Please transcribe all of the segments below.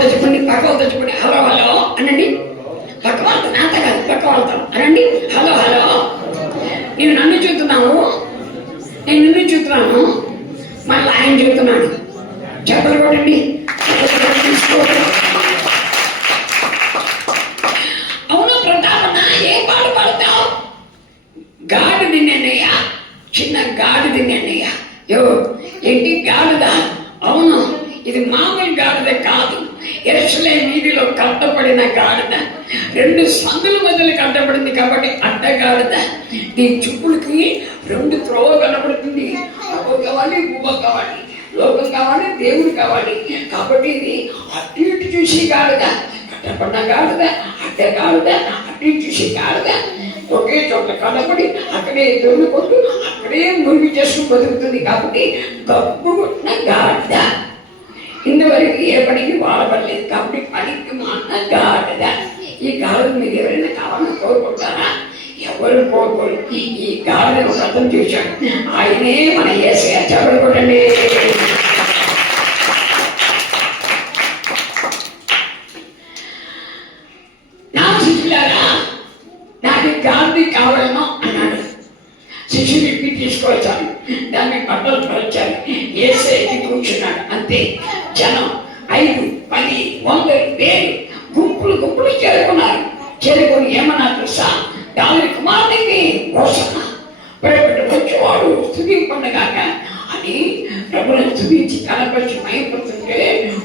వాళ్ళతో చెప్పండి, పక్క వాళ్ళతో చెప్పండి. హలో హలో అనండి. పక్క వాళ్ళతో, నాతో కాదు, పక్క వాళ్ళతో అనండి. Hello hello. నేను నన్ను చూస్తున్నాను, నేను నిన్ను చూస్తున్నాను, మళ్ళీ ఆయన చెబుతున్నాడు. చెప్పలు కొట్టండి. అవును ప్రతాపన్న, ఏ పాట పాడతావు? గాడి తిన్నానయ్యా, చిన్న గాడి తిన్నానయ్యా. ఏంటి గాడిదా? అవును, ఇది మామూలు గాడిద కాదు, యెరూషలేము వీధిలో కట్టబడిన గాడిద. 2 సందుల మధ్యలో కట్టబడింది కాబట్టి అడ్డగాడిద. ఈ చూపులకి 2 త్రోవ కనబడుతుంది. అవ్వ కావాలి, గువ్వ కావాలి, లోకం కావాలి, దేవుడు కావాలి. కాబట్టి ఇది అటు ఇటు చూసి గాడిద, కట్టబడిన గాడిద, అడ్డగాడిద, అటు ఇటు చూసి గాడిద. ఒకే చోట కనబడి అక్కడే దొరుకుతూ అక్కడే మురిగి చేసుకుని బతుకుతుంది. కాబట్టి గబ్బున్న గాడిద. ఇంతవరకు ఏ పనికి వాడబడలేదు కాబట్టి పనికి మాన్న గాడిద. ఈ గాడిద మీరు ఎవరైనా కావాలని కోరుకుంటారా? ఎవరు కోరుకోరు. ఈ గాడిద ఒక అర్థం చూశాడు, ఆయనే మన యేసయ్య. చెప్పలు కొట్టండి. నా శిష్యులారా, నాకు గాడిద కావాలను అన్నాడు. శిష్యులు ఇప్పి తీసుకొచ్చాను, దాన్ని బట్టలు పరచాలి, యేసయ్య కూర్చున్నాడు. అంతే. జనం 5, 10, 100, 1000 గుంపులు గుంపులు చేరుకున్నారు. చేరుకొని ఏమన్నా తెలుసా? దాని కుమారుడికి హోసన్నా, భయపెట్టి వచ్చేవాడు స్తుతింపండుగాక అని ప్రభువును స్తుతించి కనపరిచి మహిమపడుతుంటే,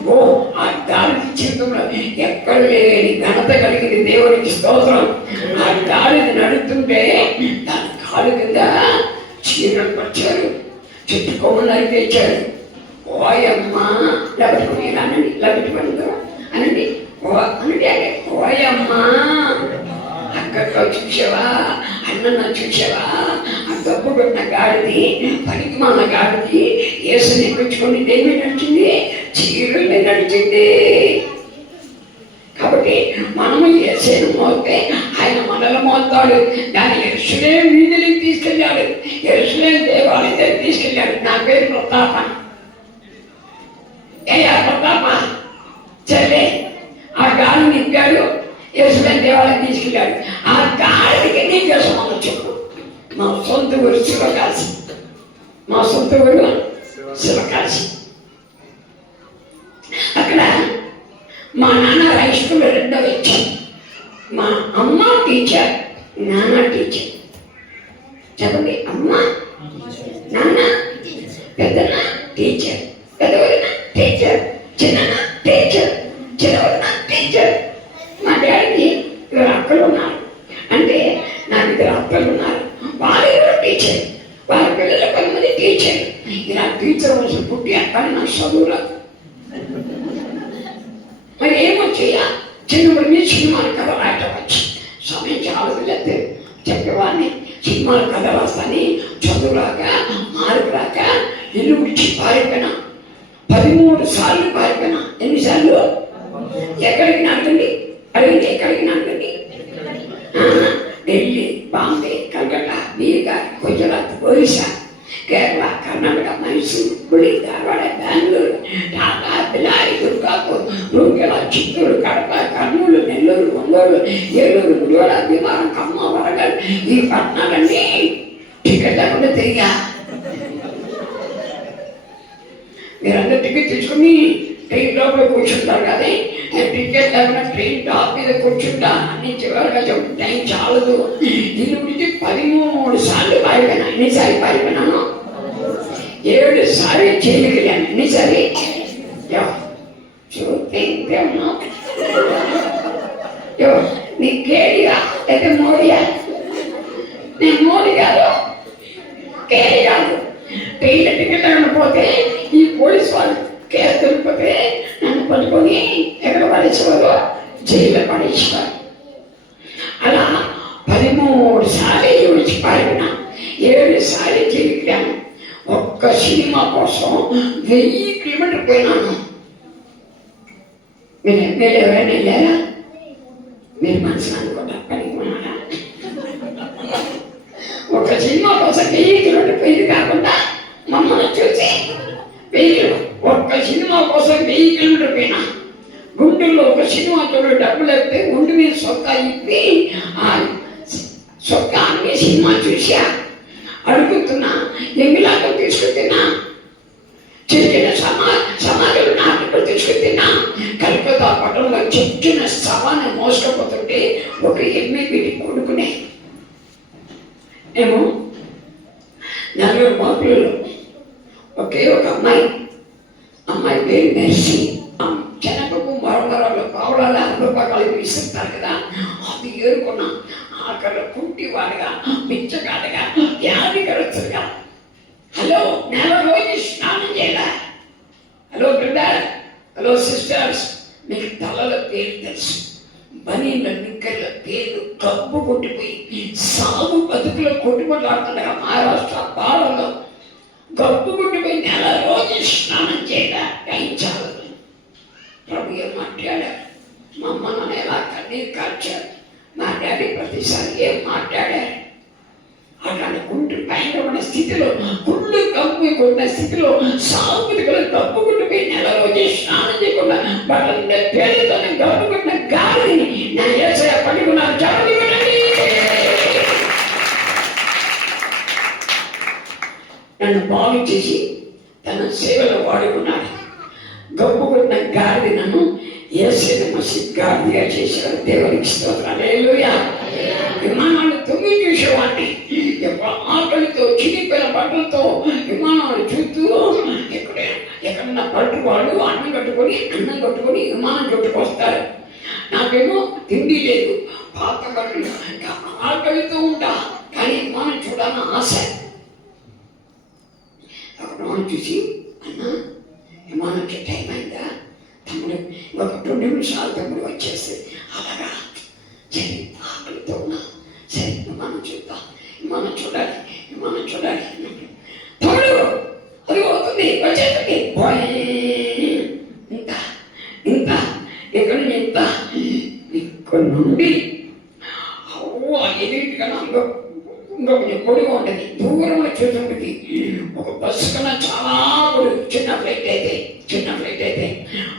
ఓ ఆ గాడిద జీవితంలో ఎక్కడ లేని ఘనత కలిగింది. దేవునికి స్తోత్రం. ఆ గాడిద నడుస్తుంటే దాని కాలు కింద చీరలు పరిచారు, చెట్టు కొమ్మలు నరికేశారు. ఓయమ్మ లబట్టుకుని అనండి, లబట్టుకుని అనండి, అనండి అదే ఓయమ్మ. అక్కడితో చూసావా, అన్న చూసావా? ఆ డబ్బు పెట్టిన గాడిది, పనికి మన గాడిది యేసుని పెంచుకొని దేని నడిచింది? చీరలు నడిచింది. కాబట్టి మనము యేసుని మోస్తే ఆయన మనల్ని మోస్తాడు. దాన్ని యెరూషలేము వీధిలోకి తీసుకెళ్ళాడు, యెరూషలేము దేవాలయం తీసుకెళ్ళాడు. నా పేరు ప్రతాప. ప్రతాప సరే, ఆ గాలి నింపాడు, యెరూషలేము దేవాలయం తీసుకెళ్ళాడు. ఆ గాలికి నీ కోసం చెప్పు. మా సొంత ఊరు శివకాశి, మా సొంత ఊరు శివకాశి. అక్కడ మా నాన్న హై స్కూల్ 2వ వచ్చాను. మా అమ్మ టీచర్, నాన్న టీచర్. చెప్పండి, అమ్మ నాన్న, పెద్దన్న టీచర్, పెద్దవదిన టీచర్, చిన్న టీచర్, చిన్నవదిన టీచర్. మా డాడీకి 2 అక్కలు ఉన్నారు. అంటే నాకు 2 అక్కలు ఉన్నారు. వాళ్ళు టీచర్, వాళ్ళ పిల్లలు 10 మంది టీచర్. ఇలా టీచర్ వచ్చి పుట్టి అక్కడ నాకు చదువురా. మరి ఏమొచ్చాయా? చిన్నప్పటి నుంచి సినిమాల కథ రాయటం వచ్చి సమయం చాలా వెళ్ళదు చెప్పేవాడిని. సినిమాల కథ రాస్తాని చదువు రాక, మార్పు రాక ఇల్లు విడిచి పారిపోయినా. 13 సార్లు పారిపోయినా. ఎన్నిసార్లు? ఎక్కడికి నాకండి అడిగింది, ఎక్కడికి నాకండి? ఢిల్లీ, బాంబే, కలకత్తా, బీహార్, గుజరాత్, ఒరిస్సా, కేరళ, కర్ణాటక, మైసూరు, గుడి, ధారవాడ, బెంగళూరు, ఢాకా, బిలారి, దుర్గాపూర్, రూర్కెల, చిత్తూరు, కడప, కర్నూలు, నెల్లూరు, ఒంగోలు, ఏలూరు, గుడివాడ, భీమవరం, ఖమ్మం, వరంగల్. ఈ పట్టణాలన్నీ టికెట్ లేకుండా తిరిగా. మీరందరూ టికెట్ తీసుకుని ట్రైన్ లోపల కూర్చుంటారు కానీ నేను టికెట్ లేకుండా ట్రైన్ టాప్ మీద కూర్చుంటా. అన్ని చివరిగా టైం చాలదు. దీని గురించి 13 సార్లు పారిపోయినా. ఎన్నిసార్లు పారిపోయినాను? 7 సార్లు జైలుకి వెళ్ళాను. ఎన్నిసార్లు? చూస్తే ఇంకేమన్నా నీ కేడిగా అయితే మోడీయా? నేను మోడీ కాదు, కేడీ కాదు. ట్రైన్లో టికెట్ లేకుండా పోతే ఈ పోలీసు వాళ్ళు కేసు దొరికిపోతే నన్ను పట్టుకొని ఎక్కడ పడేసేవారు? జైల్లో పడేసేవారు. అలా 13 సార్లు విడిచి పారిపోయినా. 7 సార్లు జైలుకి. ఒక్క సినిమా కోసం 1000 కిలోమీటర్లు పోయినాను. మీరు ఎమ్మెల్యే ఎవరైనా వెళ్ళారా? మీరు మనసులో అనుకుంటారు పడిపోయినారా? ఒక సినిమా కోసం 1000 కిలోమీటర్లు పోయింది కాకుండా మమ్మల్ని చూసి 1000 ఒక్క సినిమా కోసం 1000 కిలోమీటర్లు పోయినా. గుంటూరులో ఒక సినిమాతో డబ్బులు అయితే గుండు మీద సొక్కా ఇప్పి ఆ సొక్కా అన్ని సినిమా చూసా అడుగుతున్నా ఎంగిలాగా తీసుకుతున్నా చిన్న సమాజంలో నాటికలు తీసుకుతున్నా కలకత్తా పట్టణంలో చిన్న సవాన్ని మోసుకపోతుంటే ఒక ఎమ్మెల్యే కొడుకునే ఏమో నలుగురు బాబులలో ఒకే ఒక అమ్మాయి పేరు మెర్సీ. చెనకకు మరొకరాలు పావులాలు 60 రూపాయలు విసురుతారు కదా, అది ఏరుకున్నా అక్కడ కుంటివాడుగా బిచ్చగాడుగా వ్యాధి కలుగుతుందిగా. హలో నెల రోజు స్నానం చేయలే. హలో బ్రదర్, హలో సిస్టర్స్, మీకు తలల పేరు తెలుసు, బనీల నిక్కర్ల పేరు కబ్బు కొట్టిపోయి సాగు బతుకులో కొట్టుబడులాడుతుండగా మహారాష్ట్ర బాలలో గబ్బు కొట్టిపోయి నెల రోజు స్నానం చేయలే. గ్రహించాలి ప్రభు ఏం మాట్లాడారు, మా అమ్మ నాన్న ఎలా కన్నీరు కార్చారు, మా డాడీ ప్రతిసారి ఏం మాట్లాడారు. అట్లాంటి కుంటు పైన ఉన్న స్థితిలో గుళ్ళు కప్పు కొట్టిన స్థితిలో సాగుతులు కప్పు కొట్టిపోయి నెల రోజు స్నానం చేయకుండా బట్టల పేరుతో గప్పు కొట్టిన గాలిని నా యేసయ్య పట్టుకున్నారు. జాగ్రత్త నన్ను బాగు చేసి తన సేవలో వాడుకున్నాడు. గప్పు కొట్టిన గాలి నన్ను యేసయ్య మసీద్ గాలిగా చేశారు. దేవునికి స్తోత్రాలు. హల్లెలూయా. విమానాలు తొంగి చూసేవాడిని, ఆకలితో చిరిగిపోయిన బట్టలతో విమానాలు చూస్తూ ఎక్కడన్నా పట్టువాడు అన్నం కట్టుకొని విమానం చుట్టుకొస్తారు. నాకేమో తిండి లేదు, పాత బట్టలు, ఆకలితో ఉంటా, కానీ విమానం చూడాలని ఆశ. అక్కడ చూసి అన్న విమానంకి టైం అయిందా తమ్ముడు, ఒక 2 నిమిషాలు తమ్ముడు వచ్చేస్తే. అలాగా సరే ఆకలితో ఉన్నా, సరే విమానం చూద్దాం, విమానం చూడాలి తమ్ముడు అది అవుతుంది వచ్చేస్తుంది. ఇక్కడ నుండి ఎదుటికన్నా ఇంకా కొంచెం పొడిగా ఉంటుంది, దూరంలో చూస్తుంటుంది. ఒక బస్సు కన్నా చాలా పొడి, చిన్న ఫ్లైట్ అయితే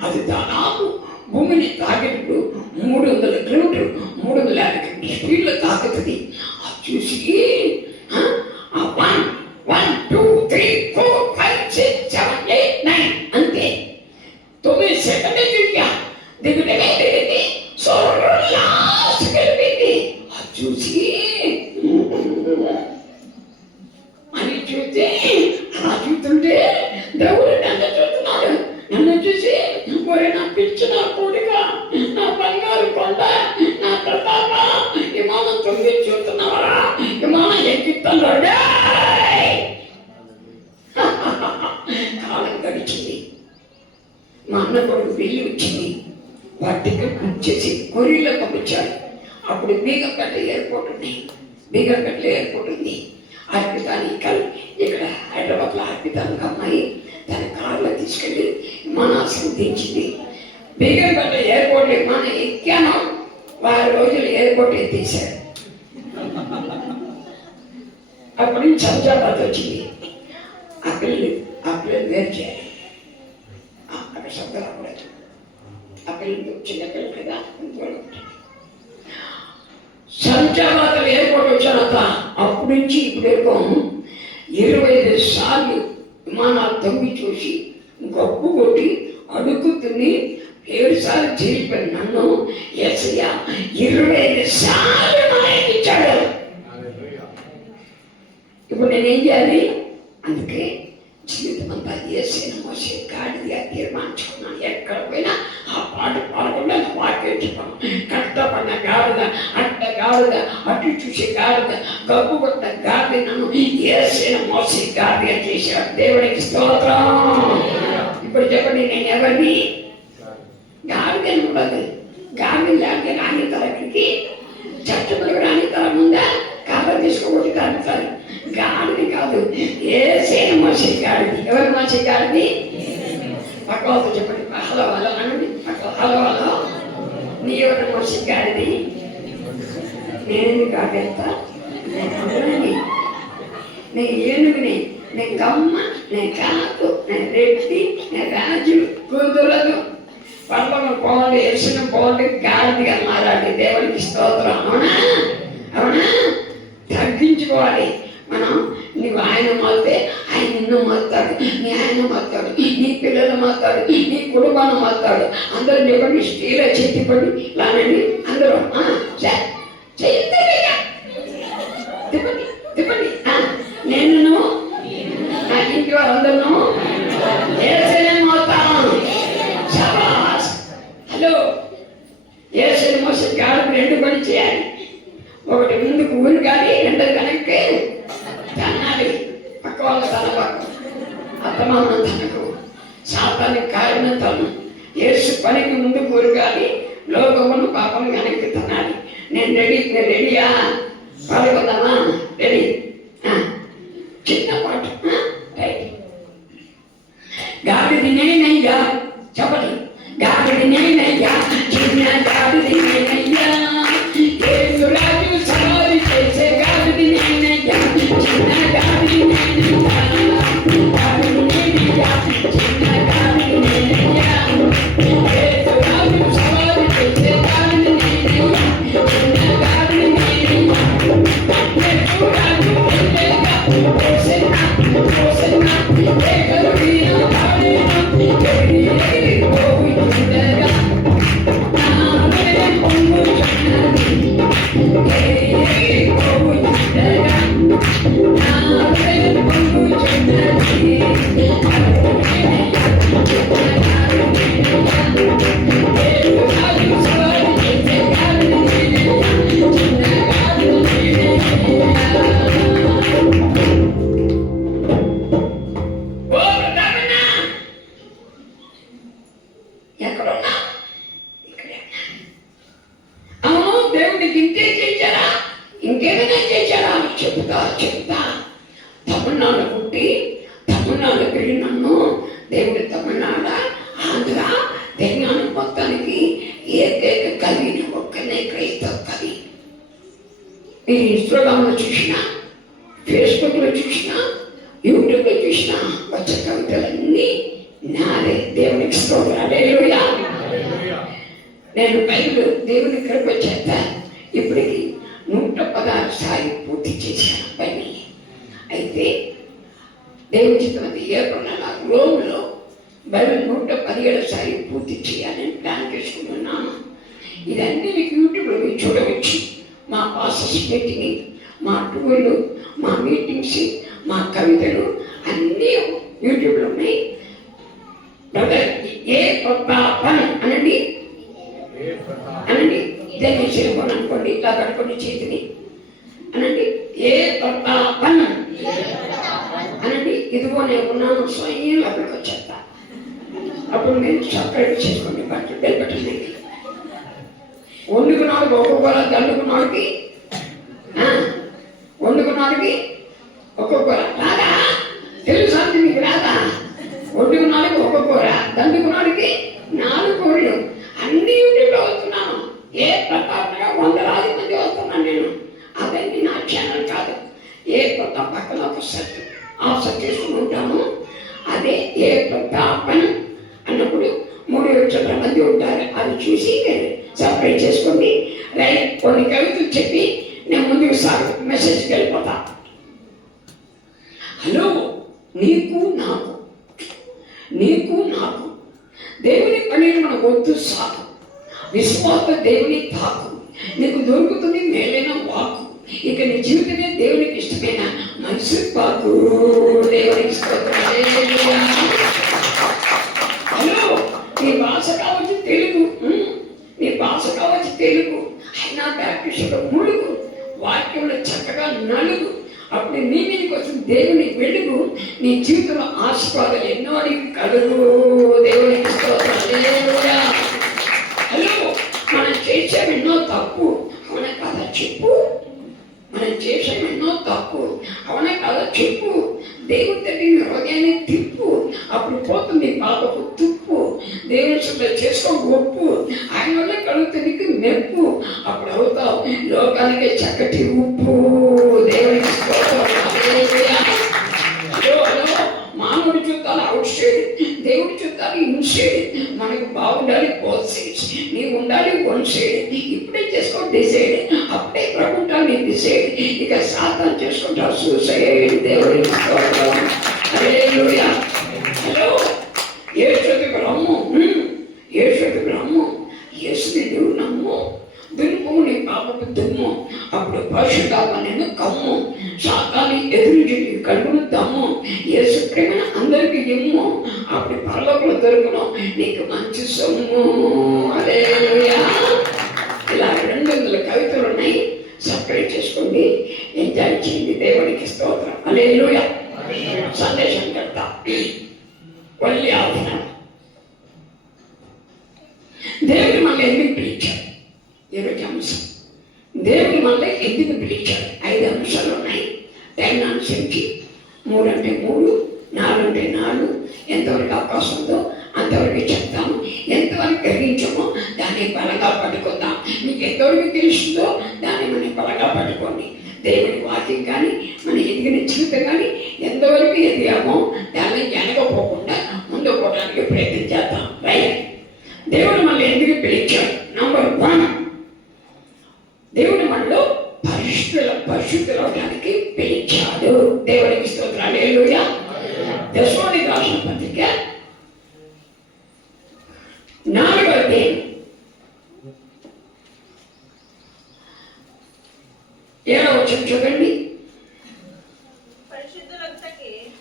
అది దాదాపు భూమిని తాకినప్పుడు 300 కిలోమీటర్లు 350 కిలోమీటర్ స్పీడ్లో తాకుతుంది. అది చూసి 1 2 3 4 5 6 7 8 9 అంతే 9 సెకండ్లే చూసా. దిగుతుంది లాస్ట్ వెళ్ళిపోయింది. అది చూసి అని చూస్తే అలా చూస్తుంటే దేవుడు నన్ను చూస్తున్నాడు. నన్ను చూసి ఒరే నా పిచ్చి, నా కోడిక, నా బంగారు కొండ, నా ప్రతాప, విమానం తొంగి చూస్తున్నావరా, విమానం ఎక్కిస్తున్నాడు. కాలం గడిచింది. మా అన్న కొడుకు వెళ్ళి వచ్చింది. వాటికి వచ్చేసి కొరియలో పంపించాడు. అప్పుడు బీగంపేట ఎయిర్పోర్ట్ ఉంది. అర్పితాని ఇక్కడ హైదరాబాద్లో అర్పితానికి అమ్మాయి తన కారులో తీసుకెళ్ళి విమానాశ్రయం దించింది. బీగంపేట ఎయిర్పోర్ట్ విమానం ఎక్కాను, 10 రోజులు ఎయిర్పోర్ట్ ఎత్తేసాడు. అప్పటి నుంచి హైదరాబాద్ వచ్చింది. ఆ పిల్లలు వేరు చేయాలి, అక్కడ శబ్దం రాకూడదు. ఆ పిల్లలు చిన్నపిల్లలు కదా, శంషాబాద్ ఎయిర్పోర్ట్ వచ్చాక అప్పటి నుంచి ఇప్పుడు వరకు 25 సార్లు విమానాలు తొంగి చూసి గప్పు కొట్టి అడుగు తిని 7 సార్లు చేరిపోయి నన్ను యేసయ్య 25 సార్లు ఇచ్చాడు. ఇప్పుడు నేనేం చేయాలి? అందుకే జీవితం అంతా యేసయ్యను మోసే గాడిగా తీర్మానించుకున్నాను. ఎక్కడ పోయినా ఆ పాట పాడకుండా వాక్యం చెప్పాను. కష్టపడిన గాడిద, అడ్డ గాడిద, అటు చూసే గాడిద, గబ్బు కొట్టిన గాడిద నన్ను యేసయ్యను మోసే గాడిగా చేశాడు. దేవుడికి స్తోత్రం. ఇప్పుడు చెప్పండి, నేను ఎవరిని? గాడిదని ఉండదు. గాడిని లేకపోతే రానిస్తారు. అక్కడికి చట్టపల్లి రానిస్తారా? ముందా కాబట్టి తీసుకోబోతే రానిస్తారు. గాడిని కాదు, యేసయ్యను మోసే గాడిది. ఎవరు మోసే గాడిది? పక్కవాళ్ళతో చెప్పండి, హలో అనండి. హలో నీ ఎవరు మోసే గాడిది? నేను కాకెళ్తా, నేను ఏనుగుని, నేను గమ్మ, నేను కాకు, నేను రెడ్డి, నేను రాజు, కుదురదు. పర్లోకం పోవాలి, యేసుని పోవాలి, గాడిదిగా మారాలి. దేవునికి స్తోత్రం. అవునా? అవునా? తగ్గించుకోవాలి మనం. నీవు ఆయన మారితే ఆయన నిన్ను మారుతాడు, నీ ఆయన మారుతాడు, నీ పిల్లలు మారుతాడు, నీ కుటుంబాన్ని మారుతాడు. అందరూ చెప్పండి, స్త్రీల చెట్టిపడి లానండి అందరూ తిప్పండి తిప్పండి. నేను నా ఇంటి వారందరూ ఏసైనా మారుతాను. హలో, ఏసైనా మోసం కాదు. 2 పని చేయాలి. ఒకటి ముందుకు ఊరు కానీ, 2 వెనక్కి తనాలి. పక్క వాళ్ళ తనబాకు, అత్తమానం తనకు, శాతానికి కారణం తను. యేసు పనికి ముందుకు ఊరు కానీ, లోకమును పాపం వెనక్కి తనాలి. నేను రెడీయా? పాడుకుందామా? రెడీ? చిన్న పాట. గాడిది నేనయ్యా, చెప్పండి. గాడిది నేనయ్యా, చిన్న గాడిది నేనయ్యా, రాజు సవారి చేసే గాడిది నేనయ్యా, చిన్న గాడిది నేనయ్యా, గాడిది నేనయ్యా, చిన్న గాడిది నేనయ్యా, రాజు సవారి చేసే గాడిది నేనయ్యా, చిన్న గాడిది నేనయ్యా, రాజు ఇంకేమైనా చేశారా? చెప్తా. తమిళనాడు పుట్టి తమిళనాడు పెరిగి నన్ను దేవుడి తమిళనాడు, ఆంధ్ర, తెలంగాణ మొత్తానికి ఏకైక కవి ఒక్కనే క్రైస్తవ కవి. నేను ఇన్స్టాగ్రామ్లో చూసినా, ఫేస్బుక్లో చూసినా, యూట్యూబ్లో చూసినా వచ్చే కవితలన్నీ నాదే. దేవునికి స్తోత్రం. హల్లెలూయా. నేను బైబిల్ దేవుని కృప చేత ఇప్పటికి 116 సార్లు పూర్తి చేశాను పని. అయితే దేవుని చిత్తమైతే ఏప్రిల్ రోమ్లో బైబిల్ 117 సార్లు పూర్తి చేయాలని ప్లాన్ చేసుకుంటున్నాను. ఇదన్నీ మీకు యూట్యూబ్లో మీరు చూడవచ్చు. మా పాస్టర్స్ మీటింగ్, మా టూర్లు, మా మీటింగ్స్, మా కవితలు అన్నీ యూట్యూబ్లో ఉన్నాయి. బ్రదర్ ఏ పని అనండి అనండి. ఇదే నేను చేయకూడదు అనుకోండి, ఇలా కనుకోండి చేతిని అనండి. ఏ పని అనండి. ఇదిగో నేను ఉన్నాను, స్వయం అక్కడికి వచ్చేస్తా. అప్పుడు నేను సపరేట్ చేసుకోండి బట్టలు బెల్బట్టండి. వండుకున్నాడు ఒక్కొక్కరు, దండుకున్నాడికి వండుకున్నాడికి ఒక్కొక్కర రాదా? తెలుసా మీకు? రాదా? వండుకున్నాడికి ఒక్కొక్కర, దండుకున్నాడికి 4 కోళ్ళు. అన్ని యూట్యూబ్లో వస్తున్నాను. ఏ ప్రతాపంగా 100 మంది వస్తున్నాను నేను. అదన్నీ నా ఛానల్ కాదు. ఏ ప్రతాప్ పక్కన ఒక సెట్ ఆఫర్ చేసుకుని ఉంటాను. అదే ఏ ప్రతాపం అన్నప్పుడు 300 మంది ఉంటారు. అది చూసి సపరేట్ చేసుకోండి. రైట్, కొన్ని కవితలు చెప్పి నేను ముందుకు మెసేజ్కి వెళ్ళిపోతా. హలో, నీకు నాకు దేవుని పని మనకు వద్దు సాకు. విశ్వాస దేవుని తాకు. నీకు దొరుకుతుంది మేలైన వాకు. ఇక నీ జీవితమే దేవునికి ఇష్టమైన మనసు పాకు. దేవునికి హలో, నీ భాష కావచ్చు తెలుగు, అయినా బ్యాప్టిస్టులో ములుగు, వాక్యంలో చక్కగా నలుగు. అప్పుడు నీ మీదకి వచ్చిన దేవుని వెలుగు, నీ జీవితంలో ఆశీర్వాదాలు ఎన్నో అడిగి కలుగు. దేవునికి హల్లెలూయా. హలో, మనం చేసాం ఎన్నో తప్పు, అవునా కదా చెప్పు. మనం చేసాం ఎన్నో తప్పు, అవునా కదా చెప్పు. దేవుని దగ్గర హృదయాన్ని తిప్పు. అప్పుడు పోతుంది పాపకు తుప్పు. దేవుని శుద్ధ చేసుకో ఒప్పు. ఆయన వల్ల కలుగుతుంది మెప్పు. అప్పుడు అవుతావు లోకానికి చక్కటి ఉప్పు. దేవునికి మానవుడి చూద్దాలు అవుట్ సైడ్, దేవుడి చూద్దాలు ఇన్సైడ్. మనకు బాగుండాలి, సైడ్స్. నీవు ఉండాలి వన్ సైడ్. ఇప్పుడే చేసుకో డిసైడ్. అప్పుడే ప్రభుత్వాన్ని డిసైడ్. ఇక సాధన చేసుకుంటా సూసైడ్. దేవుడికి స్తోత్రం. హల్లెలూయా. హలో, యేసుకు రమ్ము, యేసుకు రమ్ము, యేసుని నువ్వు నమ్ము, దుర్మము నీ పాపపు దుమ్ము, అప్పుడు పరిశుద్ధాత్మ నేను కమ్ము, సాతాన్ని ఎదురించి కడుగును దమ్ము, యేసు ప్రేమను అందరికి ఇమ్ము, అప్పుడు పరలోకంలో దొరుకును నీకు మంచి సొమ్ము. హల్లెలూయా. ఇలా 200 కవితలు ఉన్నాయి, సపరేట్ చేసుకోండి, ఎంజాయ్ చేయండి. దేవునికి స్తోత్రం. హల్లెలూయా. సందేశం కర్త వల్లి ఆఫ్టర్. దేవుడు మళ్ళీ ఎందుకు పిలిచాడు? ఈరోజు అంశం, దేవుడు మళ్ళీ ఎందుకు పిలిచాడు? 5 అంశాలు ఉన్నాయి. 10 అనుసరించి 3 అంటే 3, 4 అంటే 4, ఎంతవరకు అవకాశం ఉందో అంతవరకు చెప్తాము. ఎంతవరకు గ్రహించమో దాన్ని బలంగా పట్టుకుందాం. మీకు ఎంతవరకు తెలుస్తుందో దాన్ని మనం బలంగా పట్టుకోండి. దేవుడి వాక్యం కానీ మన ఎదిగిన జీవితం కానీ ఎంతవరకు ఎదిగామో దాన్ని వెనకపోకుండా ముందు పోవడానికి ప్రయత్నం చేద్దాం. రైట్. దేవుడు మళ్ళీ ఎందుకు పిలిచాడు? నంబర్ 1, దేవుడు మనలో పరిశుద్ధులు అవడానికి పిలిచాడు. దేవుడికి స్తోత్రం. హల్లెలూయా. దశలోనికి రాసిన పత్రిక 4వ అధ్యాయం 7వ వచనం చూడండి.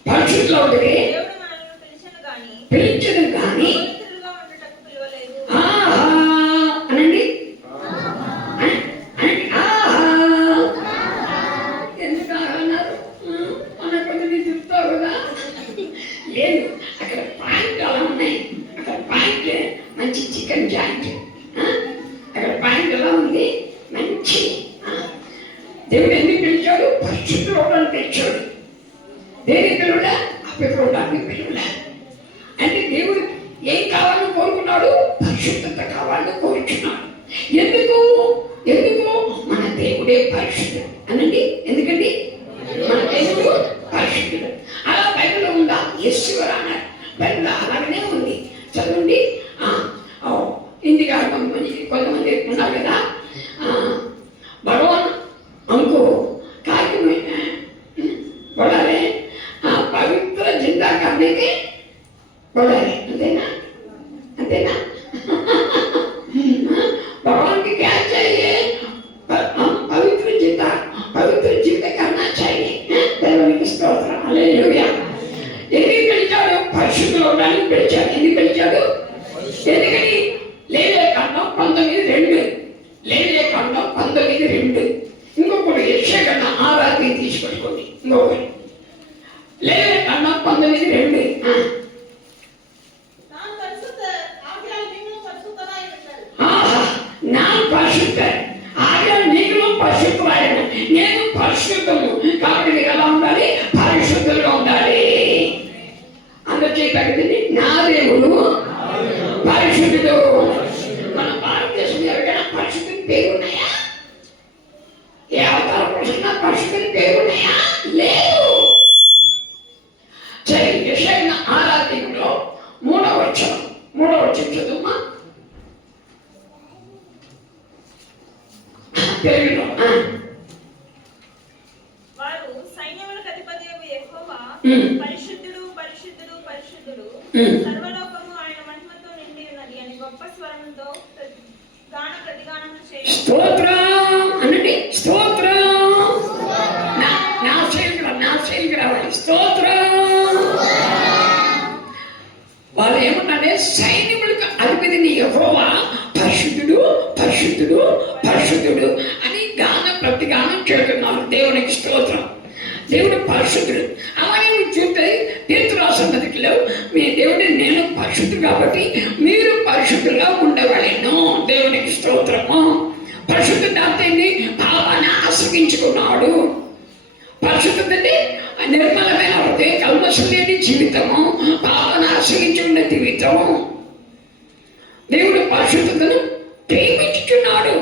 పరిశుద్ధులవుటకే పిలిచను కానీ అనండి. ఎందుకు అన్నారు? మన కొంచెం చెప్తావు కదా. లేదు, అక్కడ పాయింట్ అలా ఉన్నాయి. అక్కడ పాయింట్ మంచి చికెన్ జాయింట్, అక్కడ పాయింట్ ఎలా ఉంది మంచి. దేవుడు ఎందుకు పిలిచాడు? పరిశుద్ధులు అవడానికి పిలిచాడు. దేనికి పిలువడా? అప్పిపోవడానికి పిలువడా? అంటే దేవుడు ఏం కావాలని కోరుకున్నాడు? పరిశుద్ధత కావాలని కోరుచున్నాడు. ఎందుకు? మన దేవుడే పరిశుద్ధుడు అనండి. ఎందుకండి? మన దేవుడు పరిశుద్ధుడు. అలా బైబిల్లో ఉందా? యేసువర అన్నారు. బైబిల్లో అలాగనే ఉంది. చదవండి. ఇంటిగా కొంతమంది ఉన్నారు కదా, భగవాన్ हमको कार्य में बोला रहे, पवित्र जिंदा करने के बोला रहे. अंतेना भगवान की क्या चाहिए? हम पवित्र जिंदा करना चाहिए. దేవునికి స్తోత్రం. హల్లెలూయా. ఎందుకు పిలిచాడు? పరిశుద్ధులు అవడానికి పిలిచాడు. ఎందుకు పిలిచాడు? ఎందుకని? లేవియకాండం 19:2, లేవియకాండం 19:2. ఇంకొకటి యెషయా 6 తీసుకొచ్చుకోండి. ఇంకొకటి లేవియకాండం 19:2. நான் பரிசுத்தர், ஆகையால் நீங்களும் பரிசுத்தராயிரு. నేను పరిశుద్ధము కాబట్టి మీరు ఎలా ఉండాలి? పరిశుద్ధులుగా ఉండాలి. అందరూ చేయగలిగింది. నా దేవుడు పరిశుద్ధుడు. మన భారతదేశంలో ఎవరికైనా పరిశుద్ధుని పేరున్నాయా? ఏ అవతారం కోసం పరిశుద్ధుని పేరున్నాయా? లేదు. సరే, యెషయా 6:3 3వ వచనం చదువుమా. వారు సైన్యములకు అధిపతియగు యెహోవా పరిశుద్ధుడు పరిశుద్ధుడు పరిశుద్ధుడు, సర్వలోకము ఆయన మహిమతో నిండి ఉన్నది అని గొప్ప స్వరముతో గాన ప్రతిగానములు చేయుచు. స్తోత్రం అనండి. స్తోత్రం. నా శైలికి రావాలి. స్తోత్రం. వాళ్ళు ఏమంటారే? సైన్యములకు అధిపతిని యెహోవా పరిశుద్ధుడు పరిశుద్ధుడు పరిశుద్ధుడు అని గాన ప్రతిగానం చేస్తున్నారు. దేవునికి స్తోత్రం. దేవుడు పరిశుద్ధుడు. అలాగే మీరు చూస్తే పేతురు రాసిన పత్రికలో మీ దేవుడు నేను పరిశుద్ధుడు కాబట్టి మీరు పరిశుద్ధులుగా ఉండవలెను. దేవునికి స్తోత్రము. పరిశుద్ధుడు అంటే పాపాన్ని ఆశ్రయించుకున్నాడు. పరిశుద్ధుడి నిర్మలమైన హృదయ కల్మషం లేని జీవితము, పాపాన్ని ఆశ్రయించుకున్న జీవితము. దేవుడు పరిశుద్ధతను ప్రేమించుచున్నాడు.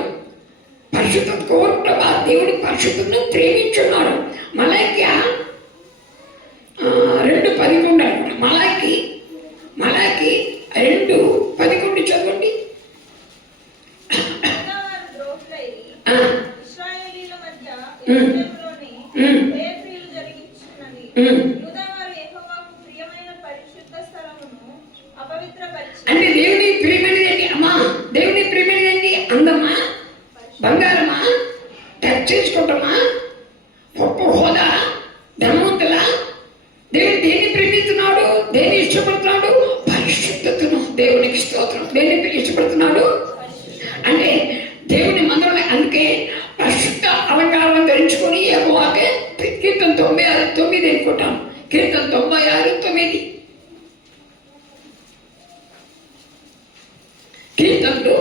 పరిశుద్ధత కోరుకుంటా దేవుడు పరిశుద్ధతను ప్రేమించున్నాడు. మలాకి 2:11 మలాకి 2:11 చదవండి. యెరూషలేములోని ఉమ్. హేయక్రియలు జరిగించుచున్నది. ఉమ్. యూదా వారు యెహోవాకు ప్రియమైన పరిశుద్ధ స్థలమును అపవిత్రపరిచి అంటే దేవుని ప్రియమైనది ఏంటి అమ్మా? దేవుని ప్రియమైనది ఏంటి? అందమా, బంగారమా, టచ్ చేసుకోవటమా, గొప్ప హోదా, ధనవంతుల? దేవుడు దేన్ని ప్రేమిస్తున్నాడు? దేన్ని ఇష్టపడుతున్నాడు? పరిశుద్ధతను. దేవునికి స్తోత్రం. దేన్ని ఇష్టపడుతున్నాడు అంటే దేవుని మందిరం. అందుకే పరిశుద్ధ అలంకారం ధరించుకొని యెహోవాకే కీర్తన 96:9 అనుకుంటాం. కీర్తన 96:9. కీర్తనలు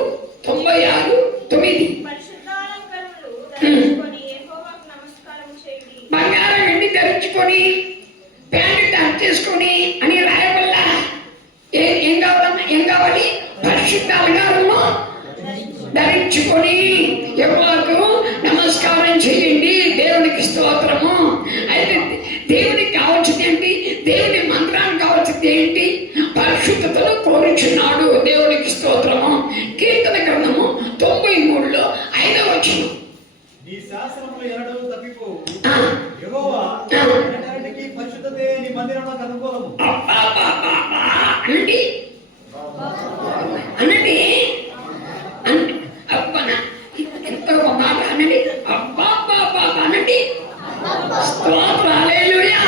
96:9. పరిశుద్ధాలంకరణలు ధరించుకొని యెహోవాకు నమస్కారం చేయుడి. బంగారం వెండి ధరించుకొని ప్యాంటు టచ్ చేసుకొని అని రాయవల్ల ఏం కావాలన్నా ఏం కావాలి? పరిశుద్ధ అలంకారము ధరించుకొని యెహోవాకు నమస్కారం చేయండి. దేవునికి స్తోత్రము. అయితే దేవునికి కావాల్సింది ఏంటి? దేవుని మంత్రానికి కావాల్సింది ఏంటి? పరిశుద్ధతను కోరుచున్నాడు. దేవునికి స్తోత్రము. కీర్తన గ్రంథము 93లో 5వ వచనం. నీ శాసనములు ఎన్నడూ తప్పిపోవు. ఆ, యెహోవా ఆ. అన్నిటికీ పరిశుద్ధతే నీ మందిరమునకు అనుకూలము. అబ్బబ్బబ్బబ్బా అనండి అనండి అబ్బన ఎంత ఒక మాట అనండి. అబ్బబ్బబ్బా అనండి. స్తోత్రం. హల్లెలూయా.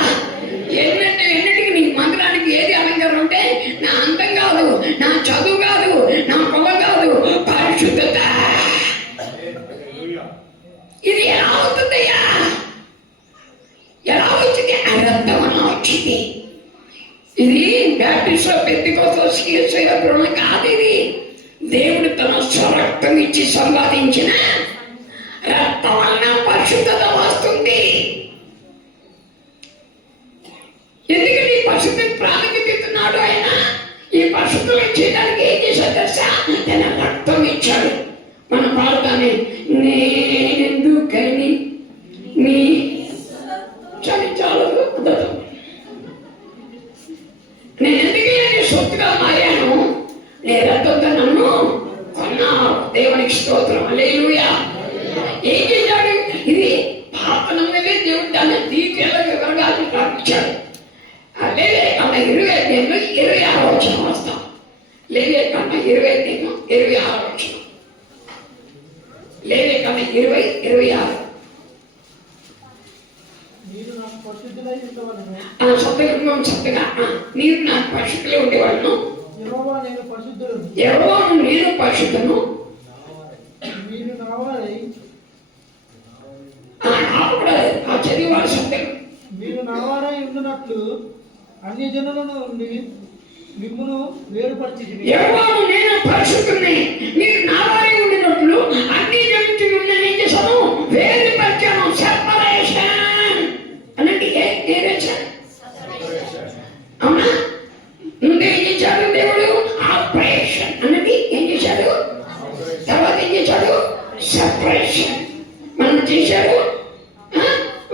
ఎన్నిటికి నీ మందిరానికి ఏది అలంకారం అంటే నా అందం కాదు, నా చదువు కాదు, నా పొలం కాదు, పరిశుద్ధత. ఇది ఎలా అవుతుందయ్యా? ఎలా వచ్చింది? అర్థం వచ్చింది. ఇది బ్యాప్టిస్ట్ లో పెద్దకోసం బృహం కాదు. ఇది దేవుడు తన స్వరక్తం ఇచ్చి సంపాదించిన రక్తం వలన పరిశుద్ధత వస్తుంది. ఎందుకంటే ఈ పరిశుద్ధత ప్రాముఖ్యత ఇస్తున్నాడు ఆయన. ఈ పరిశుద్ధం చేయడానికి ఏం చేశాడు తెలుసా? తన రక్తం ఇచ్చాడు. మనం పాడుతానే నేనెందుకని మీ చాలు నేను ఎందుకని సొత్తుగా మారాను? నీ రక్తంతో నన్ను కొన్నావు. దేవునికి స్తోత్రం. హల్లెలూయా. ఏం చేశాడు? ఇది పాపనమే దేవుడు దాన్ని డీటెయిల్ వివరంగా ప్రార్థించాడు. లేవేకన్నా 26వ వచనం వస్తాం. లేవేకన్నా 26వ వచనం. లేవేకన్నా 20:26. మీరు నాకు పరిశుద్ధులై ఉండవలెను. సొంతగా మీరు నాకు పరిశుద్ధులే ఉండేవాళ్ళను. యెహోవా నేను పరిశుద్ధుడను. యెహోవాను నేను పరిశుద్ధను. మీరు నా వారై ఆ చదివాడు సొంతగా. మీరు నా వారై ఉండునట్లు అన్ని జనుల నుండి మిమ్మును వేరుపరిచితిని. యెహోవాను నేను పరిశుద్ధుని. మీరు నా వారై ఉండినట్లు అన్ని జనుల నుండి ఏం చేశాను? వేరుపరిచాను. సెపరేషన్ అనండి. అవునా? ముందే ఏం చేశాడు దేవుడు? ఆపరేషన్ అన్నది ఏం చేశాడు? తర్వాత ఏం చేశాడు? సెపరేషన్. మనం చేశాడు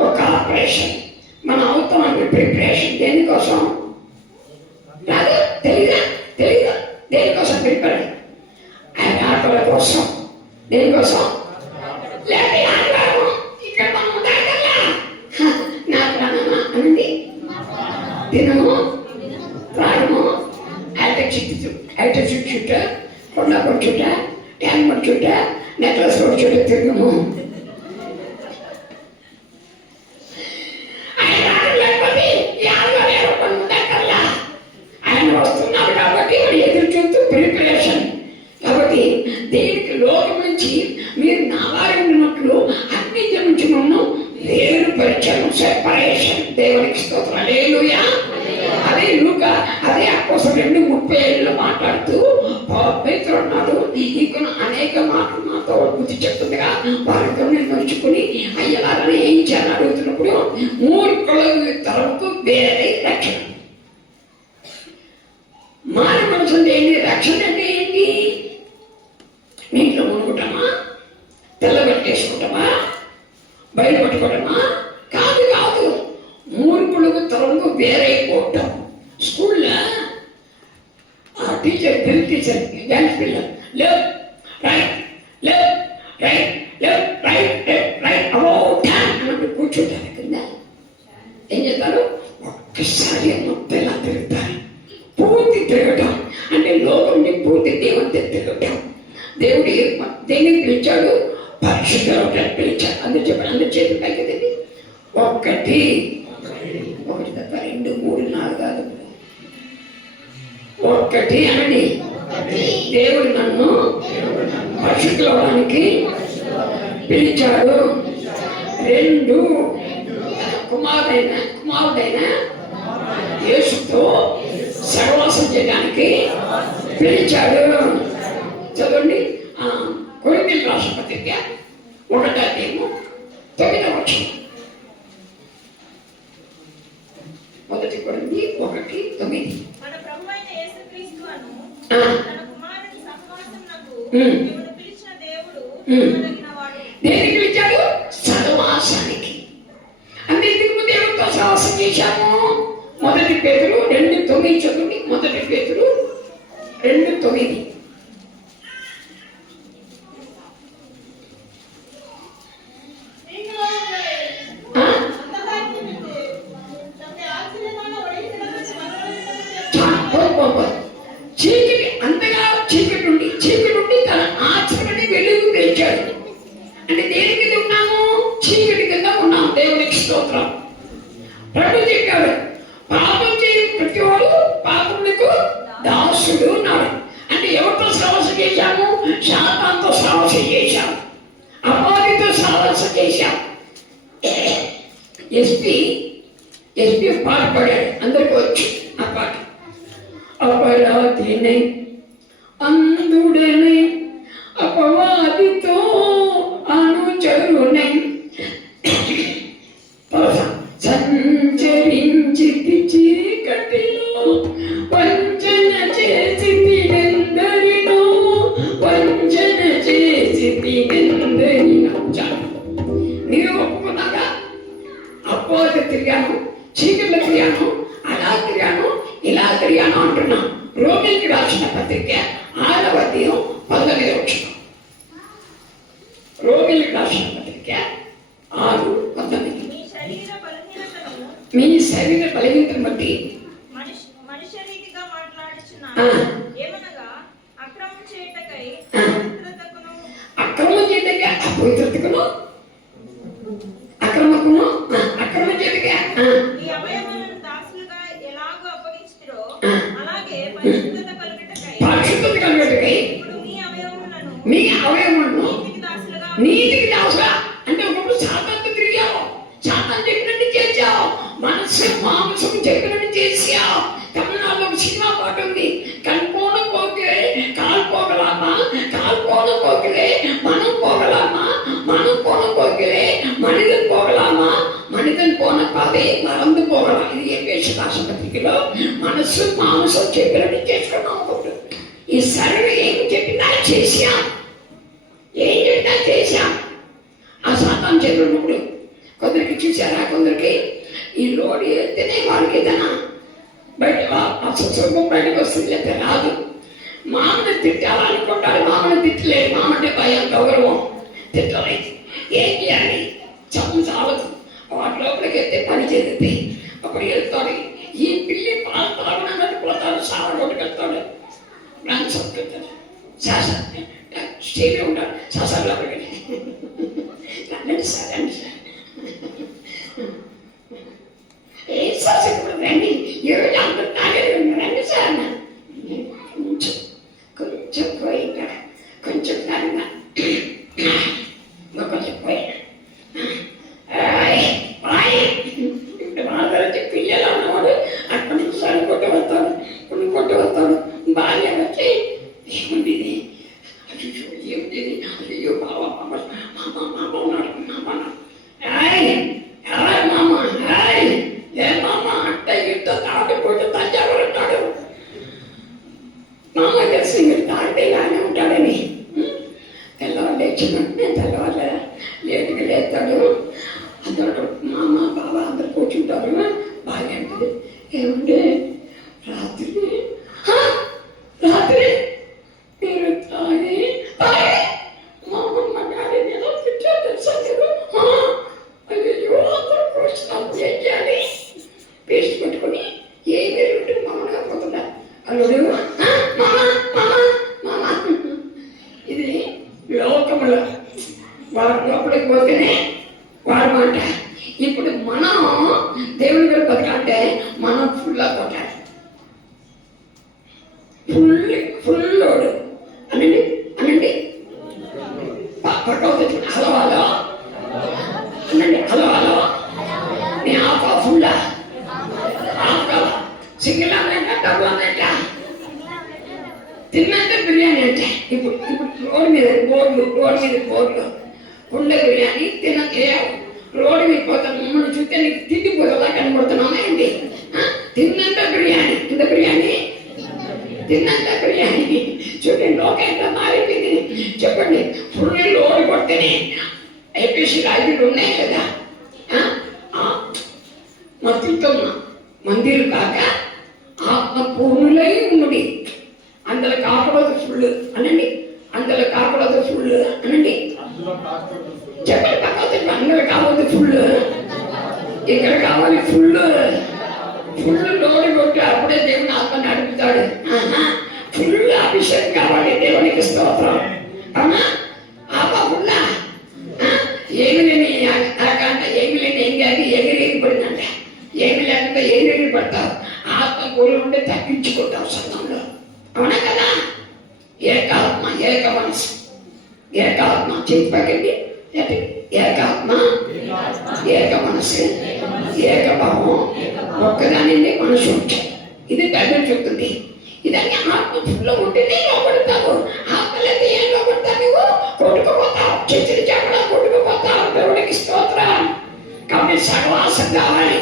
ఒక ఆపరేషన్. మన అవుతాం ప్రిపరేషన్. దేనికోసం రాదు? తెలీదా? దేనికోసం ప్రిపేర్? ఆటల కోసం. దేనికోసం? లేకపోతే ఆడవాడు ఇక్కడ మనం దాటల్లా నాకు రానమ్మా అనండి. తినము, రాడము, ఐట చుట్ట, కొండ చుట్ట, ట్యాంక్ చుట్ట, నెక్లెస్ రోడ్ చుట్ట తిరుగుము. ఆయన వస్తున్నాడు కాబట్టి ఎదురు చూస్తూ ప్రిపరేషన్. కాబట్టి దేనికి లోకం నుంచి మీరు నావారి ఉన్నట్లు అన్ని నుంచి నన్ను వేరుపరిచాను. సెపరేషన్. దేవునికి స్తోత్రం. హల్లెలూయా. అదే లూకా అదే అపోస్తలుల 2:37 మాట్లాడుతూ పేతురు అన్నాడు, నీకు అనేక మాటలు నాతో బుద్ధి చెప్తుండగా వారితో నేను నడుచుకుని అయ్యలారని ఏం చేయాలని అడుగుతున్నప్పుడు మూర్ఖుల తరపు వేరే రక్షణ. మారి మనసు ఏంటి? రక్షణ అంటే ఏంటి? నీటిలో మునుగుతామా? తెల్లబెట్టేసుకుంటామా? బయటపట్టుకోవడమా? కాదు. మూర్ఖులకు తరంగు వేరైపోవటం. స్కూల్లో ఆ టీచర్ డ్రిల్ టీచర్ డ్యాన్స్ పిల్లలు లెఫ్ట్ రైట్ అబౌట్ టైం దేవుడు దేనికి పిలిచాడు? పరిశుద్ధులు పిలిచాడు. అందుకు చెప్పాడు, అందరు చేతులు పైకి ఒకటి తప్ప 2, 3, 4 కాదు, ఒక్కటి అనండి. దేవుడు నన్ను పరిశుద్ధులవడానికి పిలిచాడు. 2, కుమారుడైన యేసుతో సహవాసం చేయడానికి పిలిచాడు. చదవండి, కొరింథీయులకు రాసిన పత్రిక 1:9. మొదటి కొరింథీ 1:9. మన ప్రభువైన యేసుక్రీస్తు అను ఆ. తన కుమారుని సహవాసమునకు ఉమ్. మిమ్మును పిలిచిన దేవుడు ఉమ్. నమ్మదగినవాడు. దేనికి పిలిచాడు? సహవాసానికి. అంటే ఇందుకు ముందు ఎవరితో సహవాసం చేశాము? మొదటి పేతురు 2:9 చదువుని. మొదటి పేతురు 2:9. చీకటి అంతగా చీకటి నుండి తన ఆచరణని వెలుగు పెంచాడు. అంటే దేని కింద ఉన్నాము? చీకటి కింద ఉన్నాము. దేవునికి స్తోత్రం. ప్రభు చెప్పాడు, పాపం చేయని ప్రతివాడు పాపములకు దాసుడు ఉన్నాడు. అంటే ఎవరితో సహవాసం చేశాము? శాతాంతో సహవాసం చేశాము, అపవాదితో సహవాసం చేశాము. ఎస్పీ పాట పాడాడు, అందరికీ వచ్చు ఆ పాట. అపరాధిని అందుడని అపవాదితో అనుచరునై సంచరించి చీకటిలో వంచన చేసి తినందరినో నీవు ఒప్పుకున్నాగా? అపవాది తిరిగాను, చీకట్లో తిరిగాను, అలా తిరిగాను, ఇలా తిరిగాను అంటున్నాం. రోమిలికి రాసిన పత్రిక 6:19. రోమిలికి రాసిన పత్రిక 6:19. మీ శరీర బలహీనతను బట్టి మనుష్య రీతిగా ఆ. ఏమనగా అక్రమం చేయటకై అక్రమం చేయటకే అపవిత్రతకును అక్రమం చేయటకే ఈ అవయవాలను దాసులుగా ఎలాగో అప్పగించురో అలాగే పరిశుద్ధత కలుగుటకై ఇప్పుడు మీ అవయవములను నీతికి దాసుగా. అంటే ఒకప్పుడు సాతానుకు తిరిగావు, సాతాను చెప్పినట్టు చేశావు, మనసు మాంసం చెప్పినట్టు చేసావు. తమిళనాడులో ఒక సినిమా పాట ఉంది, కల్పోన పోకిలే కాల్పోగలామా, కాల్పోన పోకిలే మనం పోగలామా, మనం పోన పోకిలే మనిదన్ పోగలామా, మనిదన్ పోన పాదే మరందు పోగలా. ఇది ఎఫెసీయుల రాసిన పత్రికలో మనసు మాంసం చెప్పినట్టు చేసుకున్నాం. ఒకప్పుడు ఈ శరీరం ఏం చెప్పినా చేశాం, ఏం చెప్పినా చేశాం. ఆ సాతాను చెప్పినప్పుడు కొందరికి చూసారా, కొందరికి ఈ లోడ్ ఎత్తేనే వాళ్ళకి ఏదైనా బయట సుఖం బయటకు వస్తుంది, అయితే రాదు. మామని తిట్టాలనుకుంటారు, మామని తిట్టలేదు. మామంటే భయం, గౌరవం, తిట్టలేదు. ఏం చేయాలి? చదువు చాలదు, వాటి లోపలికి వెళ్తే పని చేస్తుంది. అప్పుడు వెళ్తాడు, ఈ పిల్లి పాలు తాగడానికి పోతాడు, సారా రోడ్డుకి వెళ్తాడు, డాన్స్ అవుతుంటాడు, శాసన స్టేడియం ఉంటాడు, శాసన లోపలికి రండి సార్, రండి సార్, ఏ శాసకుడు రండి, ఈరోజు అందరూ తాగేది రండి సార్. కొంచెం పోయినా కొంచెం తాగినా కొంచెం పోయినా పిల్లలు ఉన్నవాడు అక్కడి నుంచి సరికొట్టు వస్తాడు, కొట్టు వస్తాడు. భార్య వచ్చి ఏముంది ఇది, అయ్యో ఏమిటి ఇది, అయ్యో బావ మామ ఉన్నాడు, మామ మామ ఏ మామ అట్ట ఇట్ట తాటిపోతే తంజావూరు అంటాడు. మామ తెలిసి మీరు తాగితే ఇలానే ఉంటాడని. తెల్లవారు లేచినట్టు తెల్లవారు లేటుగా లేస్తాడు. అందరూ మామ బాబా అందరు కూర్చుంటారు. బాగా అంటుంది, ఏమంటే రాత్రి మీరు తాగి మా అమ్మ డాడీ ఏదో పిచ్చారు తెలుసా మీరు? అయ్యో వాడు లోపలికి పోతేనే వాడు మాట. ఇప్పుడు మనం దేవుని గారు బతకంటే మనం ఫుల్లా కొట్టాలి. ఫుల్ లోడు అనండి అనండి. పక్కవుతుంది హలో హలో అనండి. హలో హలో నీ ఆఫ్ ఫుల్లా ఆఫ్ సింగిల్ అన్నట్ట డబుల్ అన్నట్ట తిన్నంత బిర్యానీ అంటే ఇప్పుడు రోడ్డు మీద బోర్డు ఉండే బిర్యానీ రోడ్డు మీద పోతాను. మమ్మల్ని చూస్తే నీకు తిండిపోయేలా కనబడుతున్నామా ఏంటి? తిన్నంత బిర్యానీ, ఇంత బిర్యానీ తిన్నంత బిర్యానీ చూడండి. లోకం ఎంత మారిపోయింది చెప్పండి. ఫుల్ లోడ్ కొడితేనే ఏపీసీ రాజులు ఉన్నాయి కదా. మత్తుతో మందిరు కాక ఆత్మ పూర్ణులై ఉన్నది. అందులో కాకూడదు ఫుల్ అనండి. అందులో కాకూడదు ఫుల్ అనండి. చెప్పండి పక్కన అందరూ కావద్దు ఫుల్. ఇక్కడ కావాలి ఫుల్ లోడి కొట్టి అప్పుడే దేవుని ఆత్మ నడుపుతాడు. ఫుల్ అభిషేకం కావాలి దేవునికి స్తోత్రం. అవునా? ఆప ఫుల్ ఏమి లేని ఏమి లేని ఏం కాదు ఎగిరి పడిందంట. ఏమి లేకుండా ఎగిరి పడతావు. ఆత్మ కూర ఉంటే తగ్గించుకుంటావు సంఘంలో. అవునా కదా? ఏకాత్మ ఏక మనసు ఏకాత్మ చేతి పక్కండి. ఏకాత్మ ఏక మనసు ఏక భావం ఒక్కదాని మనసు ఉంటాయి. ఇది బైబిల్ చెప్తుంది. ఇదన్నీ ఆత్మ ఫుల్లో ఉంటేనే లోపడతావు. ఆత్మ లేదా ఏం లోపడతావు? నువ్వు కొట్టుకుపోతావు. చెట్టుని చెప్పడం కొట్టుకుపోతావు. దేవుడికి స్తోత్రం. కాబట్టి సహవాసం కావాలి.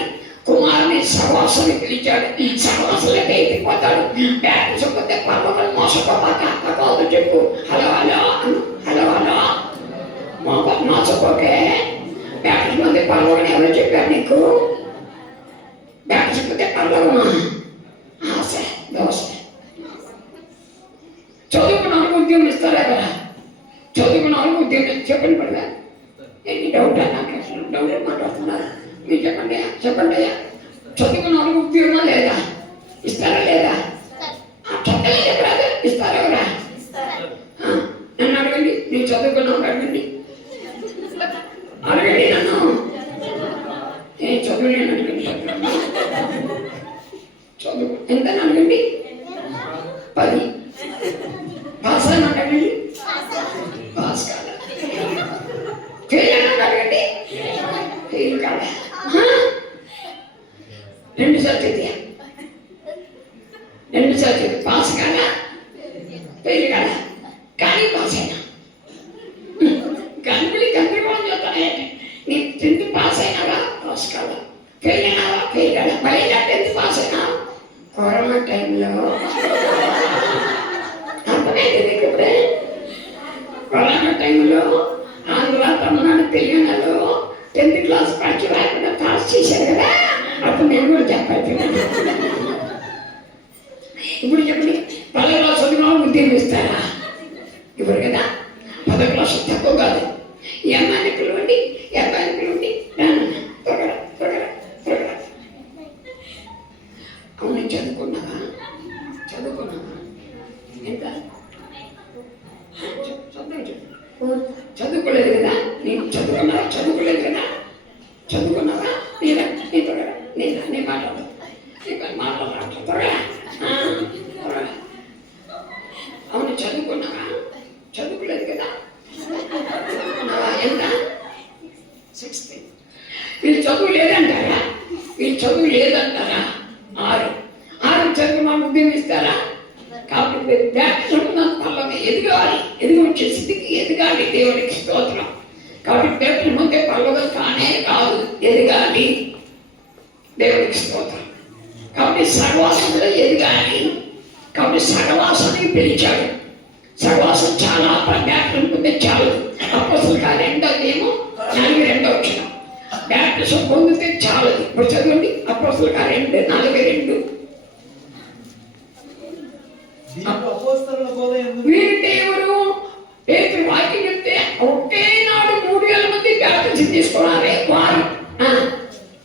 కుమారుని సహవాసాన్ని పిలిచాడు. సహవాసంలోకి ఎత్తిపోతాడు. బ్యాటిజం పోతే పర్వతం మోసపోతాక తప్పదు చెప్పు. హలో హలో హలో హలో మోసపోకే. బ్యాటిజం పోతే పర్వతం ఎవరు చెప్పారు నీకు? బ్యాటిజం పోతే పర్వతమా? ఆశ దోశ. చదువుకున్న వాళ్ళకి ఉద్యోగం ఇస్తారా కదా? చదువుకున్న వాళ్ళకి ఉద్యోగం చెప్పండి పడగా. ఎన్ని డౌట్ నాకు డౌట్ మాట్లాడుతున్నారు మీరు చెప్పండి. చెప్పండి అయ్యా. చదువుకున్న వాళ్ళకి ఉద్యోగమా లేదా? ఇస్తారా లేదా? చక్కగా చెప్పరాదు. ఇస్తారా ఎవరా? నన్ను అడగండి. నేను చదువుకున్నాను అడగండి. అడగండి నన్ను. ఏం చదువు నేను అడగండి. చదువు ఎంత అడగండి. 10 పాస్ అని అడగండి. పాస్ కాదా? ఫెయిల్ అని అడగండి. ఫెయిల్ కాదా? 2 సబ్జెక్ట్ పాస్ కాదా? ఫెయిల్ కాదా? కానీ పాస్ అయినా గందరగోళం చేస్తానంటే నీ 10th పాస్ అయినావా? పాస్ కాదా? ఫెయిల్ అయినావా? ఫెయిల్ కాదా? మళ్ళీ 10th పాస్ అయినా కరోనా టైంలో అర్థమైంది నీకు. ఇప్పుడే కరోనా టైంలో ఆంధ్ర తమిళనాడు తెలంగాణలో 10th క్లాస్ పరీక్ష రాకుండా పాస్ చేశారు కదా. అప్పుడు నేను కూడా చెప్పాను. ఇప్పుడు చెప్పండి. 10వ క్లాస్ చదివిన ఉద్యోగం ఇస్తారా? ఇవ్వరు కదా. 10వ క్లాస్ తక్కువ కాదు. ఈ అమ్మాయిని పిలవండి, ఈ అబ్బాయిని పిలవండి. త్వరగా త్వరగా త్వరగా. అవును చదువుకున్నావా? ఎంత చదువుకోలేదు కదా? నేను చదువుకోలేదు కదా? చదువుకున్నావా? నీ త్వరగా నీ మాట్లాడు. మాట్లాడాలి త్వరగా. అవును చదువుకున్నావా? చదువుకోలేదు కదా? ఎంత? 6th. వీళ్ళు చదువు లేదంటారా? 6 చదువు ఉద్యోగం ఇస్తారా? కాబట్టి పల్లవి ఎదిగి వచ్చే స్థితికి ఎదగాలి. దేవుడికి స్తోత్రం. కాబట్టి బెట్ల ముందే పల్లవి కానే కాదు, ఎదగాలి. దేవుడికి స్తోత్రం. కాబట్టి సహవాసంలో ఎదగాలి. కాబట్టి సహవాసాన్ని పిలిచాడు. సహవాసం చాలా బ్యాప్టిజం చాలు. అపోస్తలుల కార్యం 2:42 బ్యాప్టిజం పొందితే చాలు. ఇప్పుడు చదవండి. అపోస్తలుల కార్యం 4:2. వీరితే ఎవరు? పేతురు వాక్యం చెప్తే ఒకే నాడు 3,000 మంది బ్యాప్టిజం తీసుకోవాలి. వారు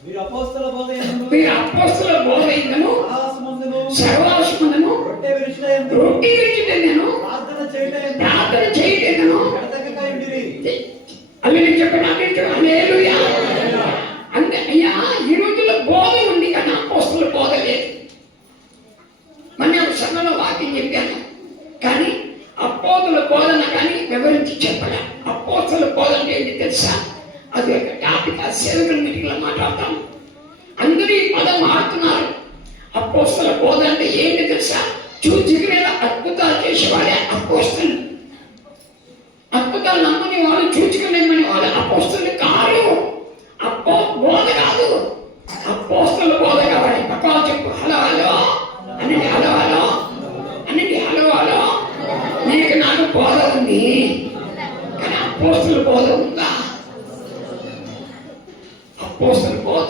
వీరు అపోస్తలుల బోధ ఎందును సర్వాసమందును రొట్టె విరుచుటెందును ప్రార్థన చేయటెందును వివరించి చెప్పలే. అపోస్తల బోధ అంటే ఏంటి తెలుసా? అది ఒక టాపిక్. ఆ సేవకుల మీటింగ్ లో మాట్లాడతాం. అందరూ ఈ పదం మారుతున్నారు. అపోస్తల బోధ అంటే ఏంటి తెలుసా? చూచికరేలా అద్భుతాలు చేసేవాడే అపోస్తలు. అద్భుతాలు నమ్మని వాళ్ళు, చూచుకునేమని వాళ్ళు అపోస్తలు కాదు. బోధ కాదు, అపోస్తల బోధ కావాలి. పక్కన చెప్పు, హలో హలో అనండి, హలో హలో అనండి, హలో హలో. నీకు నాకు బోధ ఉంది, కానీ అపోస్తల బోధ ఉందా? అపోస్తల బోధ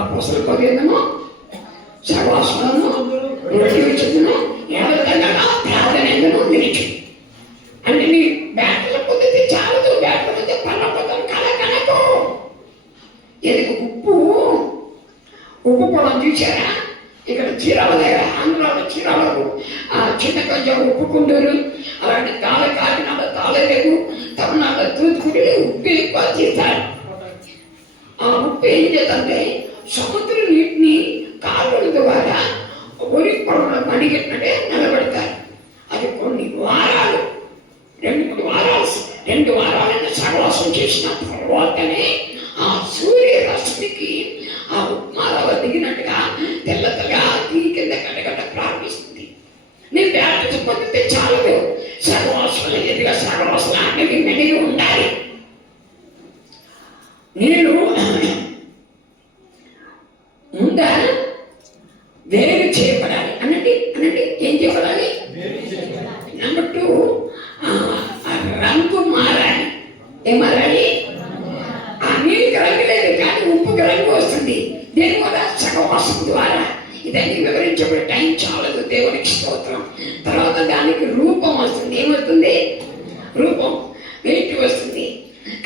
అపోస్తల బోధ ఏమో సర్వాసనము రొట్టె విచ్చును ఎవరికన్నా ప్రార్థన ఎందును నిలిచి అంటే నీ బ్యాటల పొందితే చాలదు. బ్యాటల పొందితే పళ్ళ పొందడం కనకు. ఎందుకు ఉప్పు పొలం చూసారా? ఇక్కడ చీరాల దగ్గర, ఆంధ్రాలో చీరాలకు చిన్న కొంచెం ఉప్పు కుండూరు, అలాంటి తాళ కాకినాడ తాళరేగు, తమిళనాడు తూత్తుకుడి ఉప్పు ఎక్కువ చేస్తారు. ఆ ఉప్పు ఏం చేద్దంటే సముద్ర నీటిని కాలువల ద్వారా ఒరి పొలంలో మడిగట్టినట్టే నిలబెడతారు. అది కొన్ని వారాలు, 2 వారాలైనా సహవాసం చేసిన తర్వాతనే ఆ సూర్య రశ్మికి ఆ ఉప్మాలో దిగినట్టుగా తెల్లగా దిగి కింద కట్టగట్ట ప్రారంభిస్తుంది. నేను బ్యాప్టిజం పొందితే చాలదు, సహవాసం ఎదుగా సహవాసం అనేది మెలిగి ఉండాలి. నేను ముంద వేరు చేయబడాలి. అనండి ఏం చేయబడాలి? నెంబర్ 2 రంగు మారాలి. ఏం మారాలి? ఆ నీళ్ళకి రంగు లేదు, కానీ ఉప్పుకి రంగు వస్తుంది. దేని వల్ల? సహవాసం ద్వారా. ఇదన్నీ వివరించబడే టైం చాలదు. దేవునికి స్తోత్రం. తర్వాత దానికి రూపం వస్తుంది. ఏమవుతుంది? రూపం, వెలికి వస్తుంది.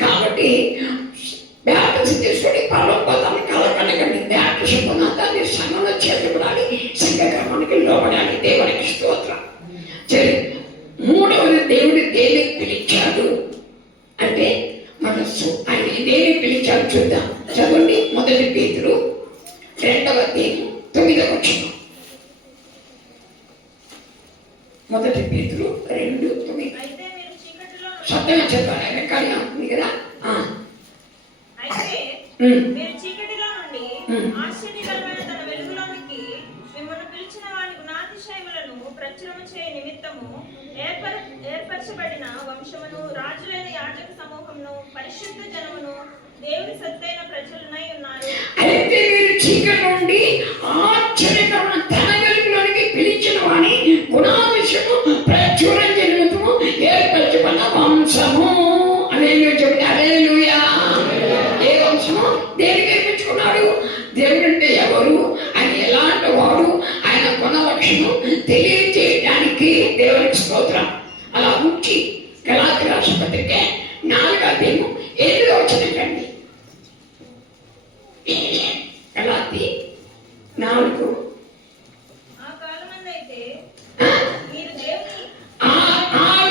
కాబట్టి బ్యాప్టిజం చేసుకొని పరలోకం కలకనకండి. బ్యాప్టిజం పొందాలి, సంఘంలో చేర్చబడాలి, సంఘక్రమానికి లోబడాలి. దేవునికి స్తోత్రం. సరే, 3వది దేవుడు దేనికి పిలిచాడు అంటే మనస్సు. ఆయన దేనికి పిలిచాడు చూద్దాం. చదవండి, 1 పేతురు 2వ అధ్యాయం 9వ వచనం. 1 పేతురు 2:9. సత్యంగా చెప్పాలి, ఎక్కడ ఉంటుంది కదా. మీరు చీకటిలో నుండి ఆశ్చర్యకరమైన తన వెలుగులోనికి మిమ్మల్ని పిలిచిన వారి గుణాతిశయములను ప్రచురము చేయ నిమిత్తము ఏర్పరచబడిన వంశమును, రాజులైన యాజక సమూహమును, పరిశుద్ధ జనమును, దేవుని సత్తైన ప్రజలునై ఉన్నారు. అయితే మీరు చీకటి నుండి ఆశ్చర్యకరమైన తన వెలుగులోనికి పిలిచిన వాని గుణాతిశయము ప్రచురం చేయ నిమిత్తము ఏర్పరచబడిన వంశము. హల్లెలూయా చెప్పండి, హల్లెలూయా. ఏ వంశము? దేనికి ఏర్పించుకున్నాడు? దేవుడు అంటే ఎవరు, ఆయన ఎలాంటి వాడు, ఆయన గుణలక్షణం తెలియజేయడానికి దేవునికి స్తోత్రం. అలా ఉంచి గలాతీ రాసిన పత్రిక 4వ అధ్యాయం 7వ వచనం. గలాతీ 4. ఆ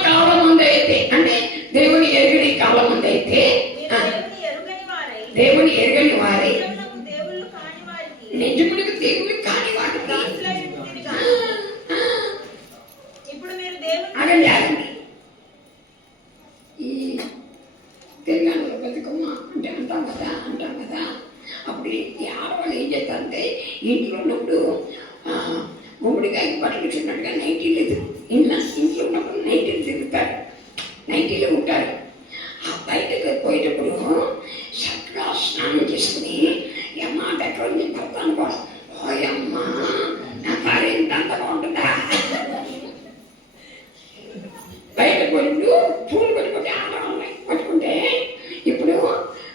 కాలమందైతే అంటే దేవుని ఎరుగని కాలం ముందైతే, దేవుని ఎరుగని వారై, నిజముడికి దేవుని కాని వాటికి ఆగండి. ఈ తెలంగాణలో బతుకమ్మ అంటే అంటాం కదా. అప్పుడు ఈ ఆడవాళ్ళు ఏం చేస్తారంటే ఇంట్లో ఉన్నప్పుడు గుమ్మడికాయ బట్టలు చూసినట్టుగా నైటీలు ఇంట్లో ఉన్నప్పుడు నైటీలు తిరుగుతారు, నైటీలు ఉంటారు. ఆ బయటకు పోయేటప్పుడు చక్కగా స్నానం చేసుకుని ఎమ్మాట ఎక్కడ భర్తాను కూడా ఓయమ్మ నా భార్య ఎంత అంతగా ఉంటుందా. బయట పోయిండు పూలు పట్టుకుంటే ఆడవాళ్ళని పట్టుకుంటే ఇప్పుడు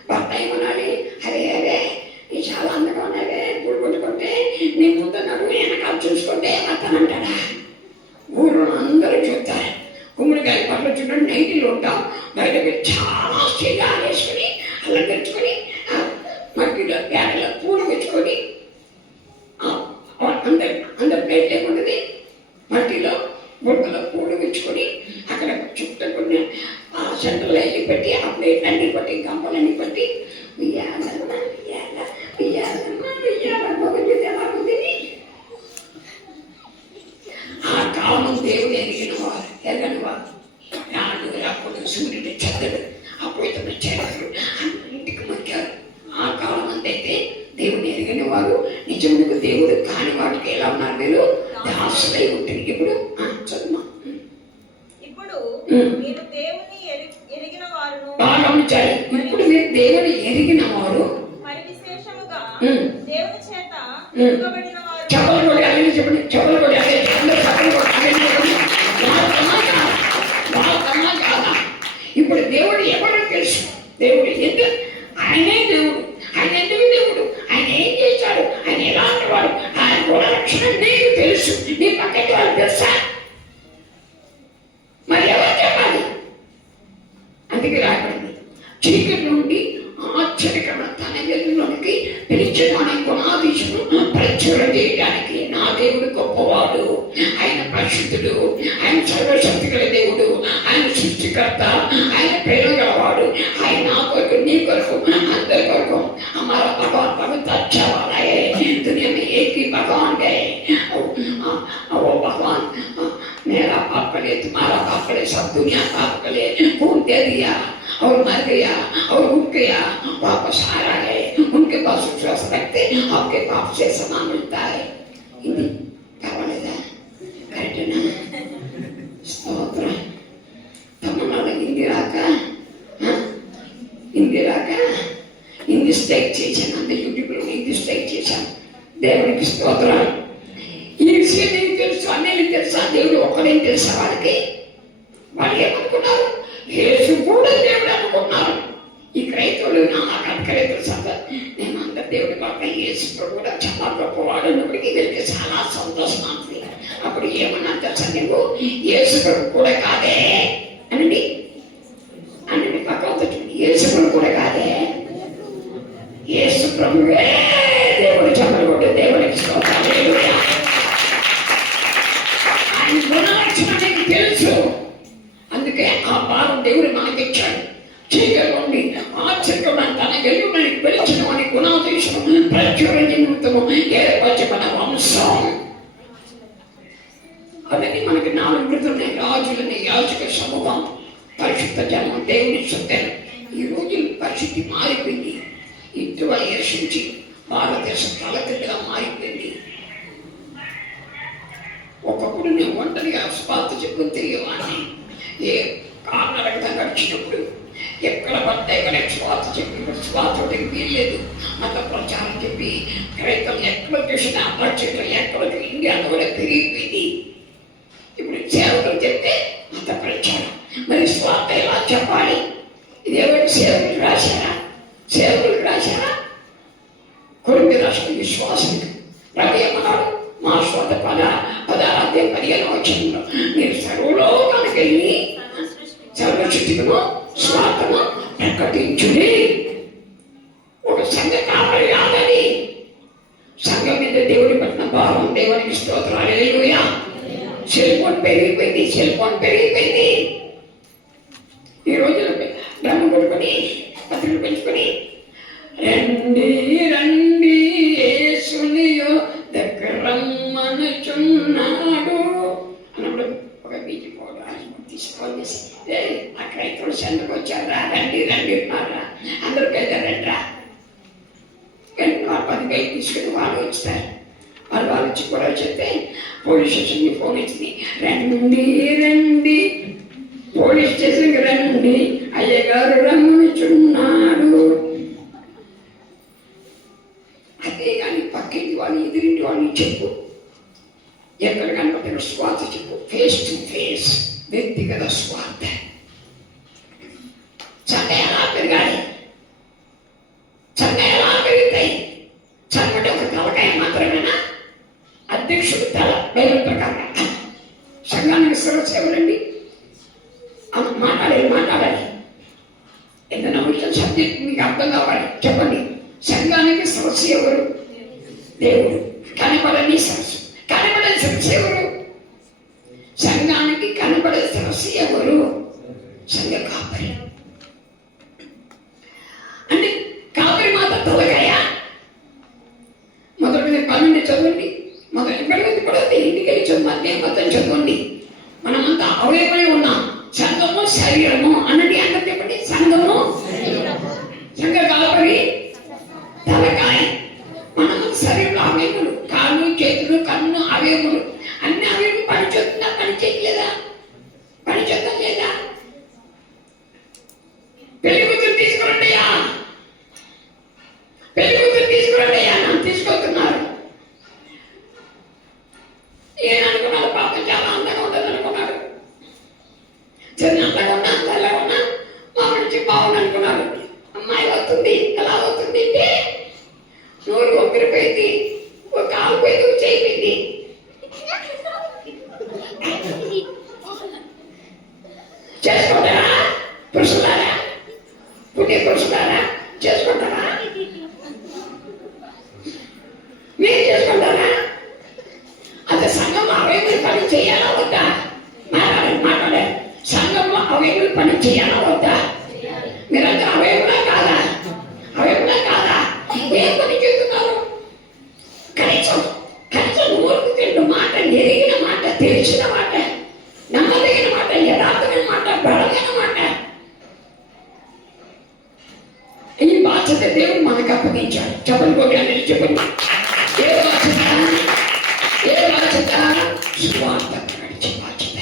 భర్త ఏమనాలి? అరే నీ చాలా అందంగా ఉన్నావే, పూలు పట్టుకుంటే నీ ముందు నడువు వెనకాల చూసుకుంటే భర్తనంటాడా? ఊరు అందరూ చూస్తారు. గుమ్మడికాయ పట్ల చూడండి, నైటీలు ఉంటాం. బయటకు చాలా చీగా వేసుకొని అలంకరించుకొని మట్టిలో పేడలో పూలు పెట్టుకొని అందరి ప్లేట్ ఏముంటుంది, మట్టిలో బుట్టలో పూలు పెట్టుకొని అక్కడ చుట్టుకుని సెంటర్లో వెళ్ళి పెట్టి ఆ ప్లేట్ అన్ని పట్టి గంపలన్నీ పట్టి ఆ కాలం దేవుడు ఎరిగిన వారు. మీరు దేవుని ఎరిగిన వారును బాగా ఉంచాలి. ఇప్పుడు మీరు దేవుని ఎరిగిన వారు, మరి విశేషముగా ఉమ్. దేవుని చేత ఎరుగబడిన వారు. చెప్పలు కూడా అదే చెప్పండి, చెప్పలు కూడా అదే అందరూ చెప్పలు కూడా అదే చెప్పండి. వాళ్ళకన్నా కాదా? ఇప్పుడు దేవుడు ఎవరో తెలుసు. దేవుడు ఎందుకు? ఆయనే దేవుడు. ఆయన ఎందుకు దేవుడు? ఆయన ఏం చేశాడు? ఆయన ఎలాంటి వాడు? ఆయన గుణలక్షణం నీకు తెలుసు. నీ పక్కకి వాళ్ళు తెలుసా? మరి ఎవరు చెప్పాలి? అందుకే రాబడింది, చీకటి నుండి ఆశ్చర్యకరణ తన వెలుగులోనికి పిలిచిన గుణాధీశుడు ప్రచురణ చేయడానికి. నా దేవుడు గొప్పవాడు, ఆయన పరిశుద్ధుడు, ఆయన సర్వశక్తి గల దేవుడు, ఆయన సృష్టికర్త, ఆయన ప్రేమ గలవాడు. ఆయన నా కొరకు, నీ కొరకు, అందరి కొరకు हमारा भगवान बहुत अच्छा वाला है। दुनिया में एक ही भगवान है, वो भगवान मेरा पाप करे, तुम्हारा पाप करे, सब दुनिया पाप करे, खून दे दिया और मर गया और उठ गया, वापस आ रहा है। उनके पास विश्वास रखते आपके पाप से क्षमा मिलता है। हिंदी क्या बोलेगा? करेक्ट ना? स्तोत्र तमिलनाडु इंदिरा का హిందీ స్ట్రైక్ చేశాను. అంత యూట్యూబ్లో హిందీ స్ట్రైక్ చేశాను. దేవునికి స్తోత్రాలు. ఈ విషయం నీకు తెలుసు, అన్నీ తెలుసా? దేవుడు ఒక్కడే తెలుసా వాళ్ళకి? వాళ్ళు ఏమనుకున్నారు? యేసు కూడా దేవుడు అనుకున్నారు. ఈ క్రైస్తవులు క్రైస్తవులు సంగతి నేను అందరు దేవుడి పట్ల యేసు కూడా చాలా గొప్పవాడు అన్నప్పటికీ వీరికి చాలా సంతోషం అవుతుంది. అప్పుడు ఏమన్నా తెలుసా? నువ్వు యేసు కూడా కాదే అనండి అనండి పక్కన యేసు కూడా కాదే, యేసు ప్రభువే దేవుడు. చెప్పలు దేవుడికి స్తోత్రాలు. ఆయన గుణలక్షణం నీకు తెలుసు. అందుకే ఆ భారం దేవుడు మనకిచ్చాడు. చీకటి నుండి ఆశ్చర్యకరమైన తన వెలుగుని పిలిచిన వాని గుణాధీశం ప్రచురణ నిమిత్తము ఏర్పరచబడిన వంశం. అవన్నీ మనకి 4 విడుదలనే, రాజులని, యాజక సమూహం, పరిశుద్ధ జనం, దేవుని సొత్తెలు. ఈ రోజు పరిస్థితి మారిపోయింది. ఇటీవల యర్షించి భారతదేశం తలకిందుగా మారిపోయింది. ఒకప్పుడు నేను ఒంటరిగా స్వార్థ చెప్పుకుని తిరిగేవాడిని. ఏ కారణరకం గడిచినప్పుడు ఎక్కడ పడితే ఎక్కడ స్వార్థ చెప్పి స్వార్థకి వీల్లేదు. మత ప్రచారం చెప్పి క్రైతం ఎక్కడ చూసినా అపరిచయం ఎక్కడ ఇండియాలో కూడా పెరిగిపోయింది. ఇప్పుడు సేవకులు చెప్తే మత ప్రచారం. మరి స్వార్థ ఎలా చెప్పాలి? ఇదేవాటి సేవకులు రాశారా? సేవకులకు రాశారా? కొరింథీ రాసిన విశ్వాసం రవి అన్నాడు, మా స్వాత 15 మీరు సర్వలోకానికి వెళ్ళి సర్వశక్తిను స్వార్థను ప్రకటించుడి. ఒక సంఘ కాపరి కాదని. సంఘం మీద దేవుడి పట్టిన భావం దేవునికి స్తోత్రాలు. హల్లెలూయా. సెల్ ఫోన్ పెరిగిపోయింది. ఈ రోజుల్లో డ్రమ్ము కొట్టుకొని పత్రికలు పెంచుకొని రండి రండి యేసునియో దగ్గర రమ్మనుచున్నాడు అన్నప్పుడు ఒక బీజీ తీసుకోవాలి. అక్కడ ఇక్కడ సందుకు వచ్చారా? రండి రండి ఉన్నారా? అందరికైతే రండిరా. 10 బయట తీసుకుని వాళ్ళు ఇస్తారు. వాళ్ళు ఇచ్చి కూడా చెప్తే పోలీస్ స్టేషన్కి ఫోన్ ఇచ్చింది, రండి రండి పోలీస్ స్టేషన్కి రండి, అయ్యగారు రమ్మనుచున్నాడు. అదే కానీ పక్కింటి వాళ్ళు ఎదురింటి వాళ్ళు చెప్పు, ఎక్కడ కనపడిన స్వార్థ చెప్పు. ఫేస్ టు ఫేస్ వ్యక్తిగత స్వార్థ. సంఘ ఎలా పెరగాలి? సంఘ ఎలా పెరుగుతాయి? సంఘటన ఒక తలకాయ మాత్రమేనా? అధ్యక్షుడు తల బైబిల్ ప్రకారం. సంఘానికి సేవలండి మాట్లాడాలి. ఏదైనా విషయం సబ్జెక్ట్ మీకు అర్థం కావాలి. చెప్పండి. సంఘానికి సరస్సు ఎవరు? దేవుడు. కనపడని సరస్సు. కనపడని సరస్సు ఎవరు? సంఘానికి కనపడే సరస్సు ఎవరు? సంఘ కాపరి. అంటే కాపరి మాత తొలగాయ. మొదటి 12 చదవండి. మొదటి ఇంటికి వెళ్ళి చదవండి, మొత్తం చదవండి. మనమంతా అవయవమే ఉన్నాం. సంఘము శరీరము అన్నది అందరూ చెప్పండి. సంఘము సంఘ కాపరి తలకాయ. మనము శరీరంలో అవయములు, కాళ్ళు, చేతులు, కన్ను, అవయములు. అన్ని అవయములు పనిచేస్తుందా? పని చేయట్లేదా? పని చేద్దాం లేదా? నల్లగా ఉన్నా తెల్లగా ఉన్నా మా నుంచి బాగుంది అనుకున్నారు. అమ్మాయి అవుతుంది ఎలా అవుతుంది అంటే నోరు ఒక్కరిపోయింది, ఒక కాలు పోయింది, ఒక చేయిపోయింది. చేసుకుంటారా పురుషులారా? పుణ్య పురుషులారా చేసుకుంటారా? మీరు చేసుకుంటారా? అది సంఘం అవయములు పని చేయాలా వద్దా? మాట్లాడే సంఘంలో అవయములు పని చేయాలా వద్దా? మీరంతా అవయములా కాదా? అవయములా కాదా? ఏం పని చేస్తున్నారు? కనీసం ఊరికి రెండు మాట, ఎరిగిన మాట, తెలిసిన మాట, నమ్మదగిన మాట, యథార్థమైన మాట, బలమైన మాట. ఈ బాధ్యత దేవుడు మనకు అప్పగించాడు. చెప్పండి గోగ్యాన్ని చెప్పండి. ఏ బాధ్యత? ఏ బాధ్యత? స్వార్థ నడిచే బాధ్యత.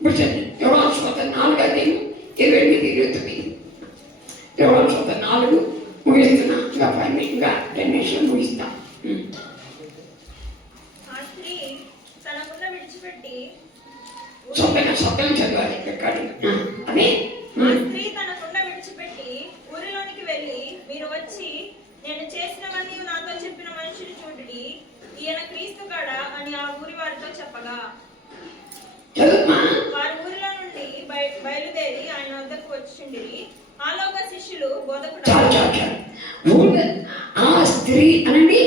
ఇప్పుడు చెప్పండి. యోహాను సువార్త 4:28-29. యోహాను సువార్త 4 ముగిస్తున్నా. ఇంకా 10 నిమిషాలు ముగిస్తాం. ఆ స్త్రీ తన కుండ విడిచిపెట్టి సొంతంగా చదవాలి. అదే ఆ స్త్రీ తన కుండ విడిచిపెట్టి ఊరిలోనికి వెళ్ళి, మీరు వచ్చి నేను చేసినవన్నీ నాతో చెప్పిన మనిషిని చూడుడి, ఈయన క్రీస్తు కాడా అని ఆ ఊరి వారితో చెప్పగా, వారి ఊరిలో నుండి బయలుదేరి ఆయన వద్దకు వచ్చిండిరి. ఆలోక శిష్యులు బోధకుడు ఆ స్త్రీ అనండి,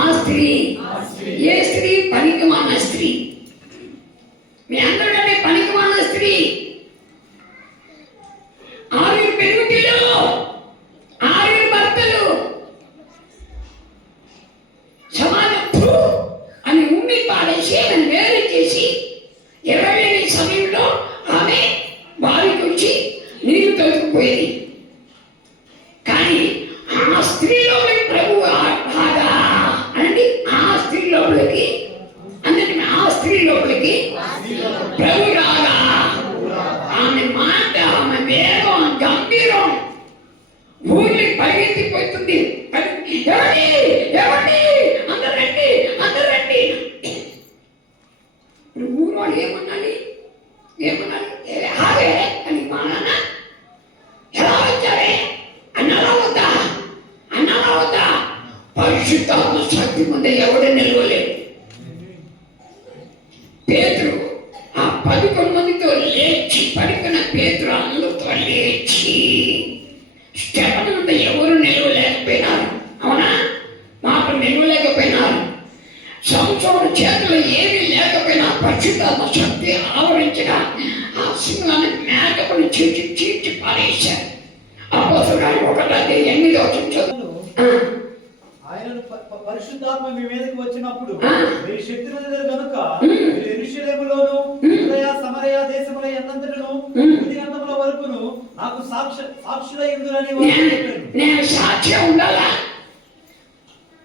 ఆ స్త్రీ ఏ స్త్రీ? పనికిమాలిన స్త్రీ. మీ అందరికంటే పనికిమాలిన స్త్రీ. 6 పెరుగుటిలో 6 భర్తలు సమానత్వం అని ఉమ్మి పాడేసి ఆయన వేరు చేసి 20 సమయంలో ఆమె వారికి వచ్చి నీరు తొలుకుపోయేది. కానీ ఆ స్త్రీలో ప్రభు రాగా అనండి, ఆ స్త్రీ లోపలికి అందరి ఆ స్త్రీ లోపలికి ప్రభు రాగా ఆమె మాట, ఆమె వేగం, గంభీరం ఊరికి పరిగెత్తిపోతుంది. ఎవరి ఎవరి అందరు రండి, అందరు రండి. ఊరు వాళ్ళు ఏమన్నాలి? ఆగే అని మా నాన్న ఎలా వచ్చారే అన్నారా వద్దా? పరిశుద్ధాత్మ శక్తి ముందే ఎవడే నిలవలేదు. పేతురు ఆ 11 మందితో లేచి పడిపోయిన పేతురు అందరితో లేచి స్టెఫను ముందు ఎవరు నిలవలేకపోయినారు. అవునా? మాకు నిలవలేకపోయినారు. సంవత్సరం చేతులు ఏమీ లేకపోయినా పరిశుద్ధాత్మ శక్తి ఆవరించిన ఆ సింహాన్ని మేకపని చీల్చి పారేశారు. అపోస్తలులు 1:8 ఆయనను పరిశుద్ధాత్మ మీ మీదకి వచ్చినప్పుడు మీరు శక్తి నొందెదరు గనుక మీరు యెరూషలేములోను యూదయ సమరయ దేశముల ఎన్నంతటను భూదిగంతముల వరకును నాకు సాక్షులై ఉందురని వారు చెప్పారు. నేను సాక్ష్యం ఉండాలా?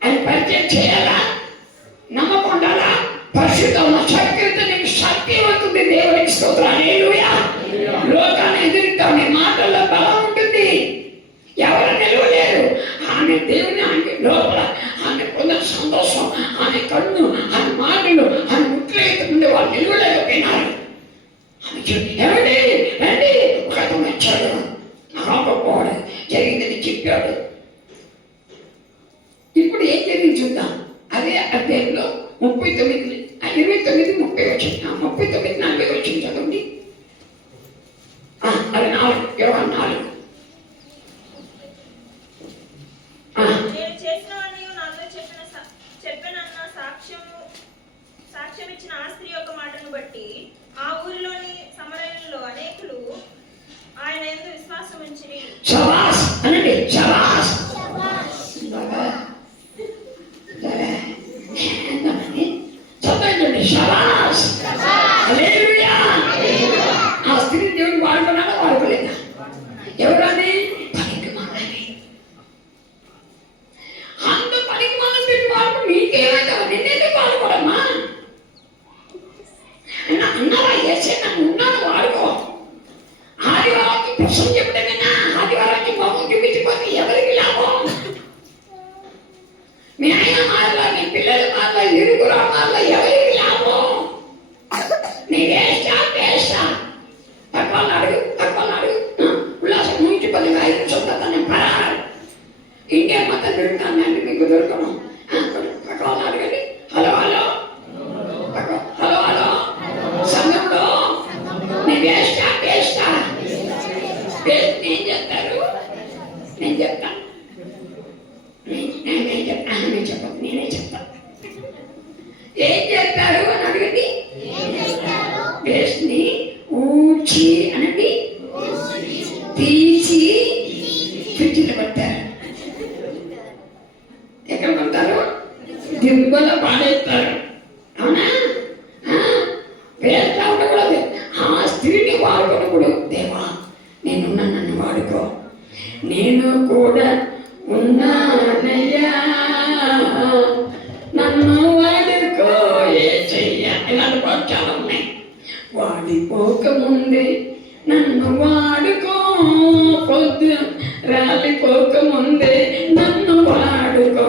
అని పరిచయం చేయాలా? నమ్మకం ఉండాలా? పరిశుద్ధాత్మ శక్తితో నీకు శక్తి ఉంటుంది. దేవునికి స్తోత్రం. హల్లెలూయా. లోకాన్ని ఎదురుతావు, నీ మాటల్లో బలం ఉంటుంది. ఎవరు నిలవలేరు. ఆమె దేవుని ఆమె లోపల ఆమె పొందిన సంతోషం, ఆమె కన్ను, ఆమె మాటలు, ఆమె ముట్లయితే ముందు వాళ్ళు నిలవలేకపోయినారు. ఎవరి రండి ఒక అతను వచ్చాడు, ఆపపోవడు జరిగిందని చెప్పాడు. ఇప్పుడు ఏం జరిగింది చూద్దాం. అదే అధ్యాయంలో 39, 29, 30 వచ్చింది. 39, 40 వచ్చింది చదవండి. అది 4. నేను చేసినవన్నీ నాతో చెప్పనన్న సాక్ష్యం ఇచ్చిన ఆ స్త్రీ యొక్క మాటను బట్టి ఆ ఊరిలోని సమరయులలో అనేకులు ఆయన యందు విశ్వాసం ఉంచిరి. శబాష్ అనండి, శబాష్. చదవండి, శబాష్. హల్లెలూయా. ఆ స్త్రీ దేవుని వాడుకున్నాడా వాడుకోలేదా? ఎవరని? పనికిమాలినది. అంత పనికిమాలిన వాడు నీకేమైనా నిన్నే వాడుకోవడమ్మా అన్నారా? చేసే నన్ను ఉన్నాను వాడుకో. ఆదివారానికి ప్రశ్న చెప్పడమేనా? ఆదివారానికి మొహం చూపించిపోతే ఎవరికి లాభం? మీ ఆయన మారలా, మీ పిల్లలు మారలా, ఇరుగురు మారలా, ఎవరికి లాభం? నీ వేష తిరుగుతాను నేను మీకు దొరకను. పక్కన అడగండి. హలో హలో హలో హలో సంఘంలో నేను వేస్తా ఏం చెప్తారు? నేను చెప్తాను. నేనే చెప్తాను. ఏం చేస్తారు అని అడగండి. వేస్ట్ని ఊడ్చి అనండి, తీసి ఫ్రిడ్జ్లో పెట్టారు. ఎక్కడ కొంటారు? దిబ్బలో పాడేస్తారు. అవునా? వేస్తా ఉండకూడదు. ఆ స్త్రీని వాడుకోకూడదు. దేవా నేనున్నా, నన్ను వాడుకో, నేను కూడా ఉన్నానయ్యా, నన్ను వాడుకో యేసయ్యా. ఇలాంటి పాటలు చాలా ఉన్నాయి. వాడిపోకముందే నన్ను వాడుకో, పొద్దు రాలిపోకముందే నన్ను వాడుకో,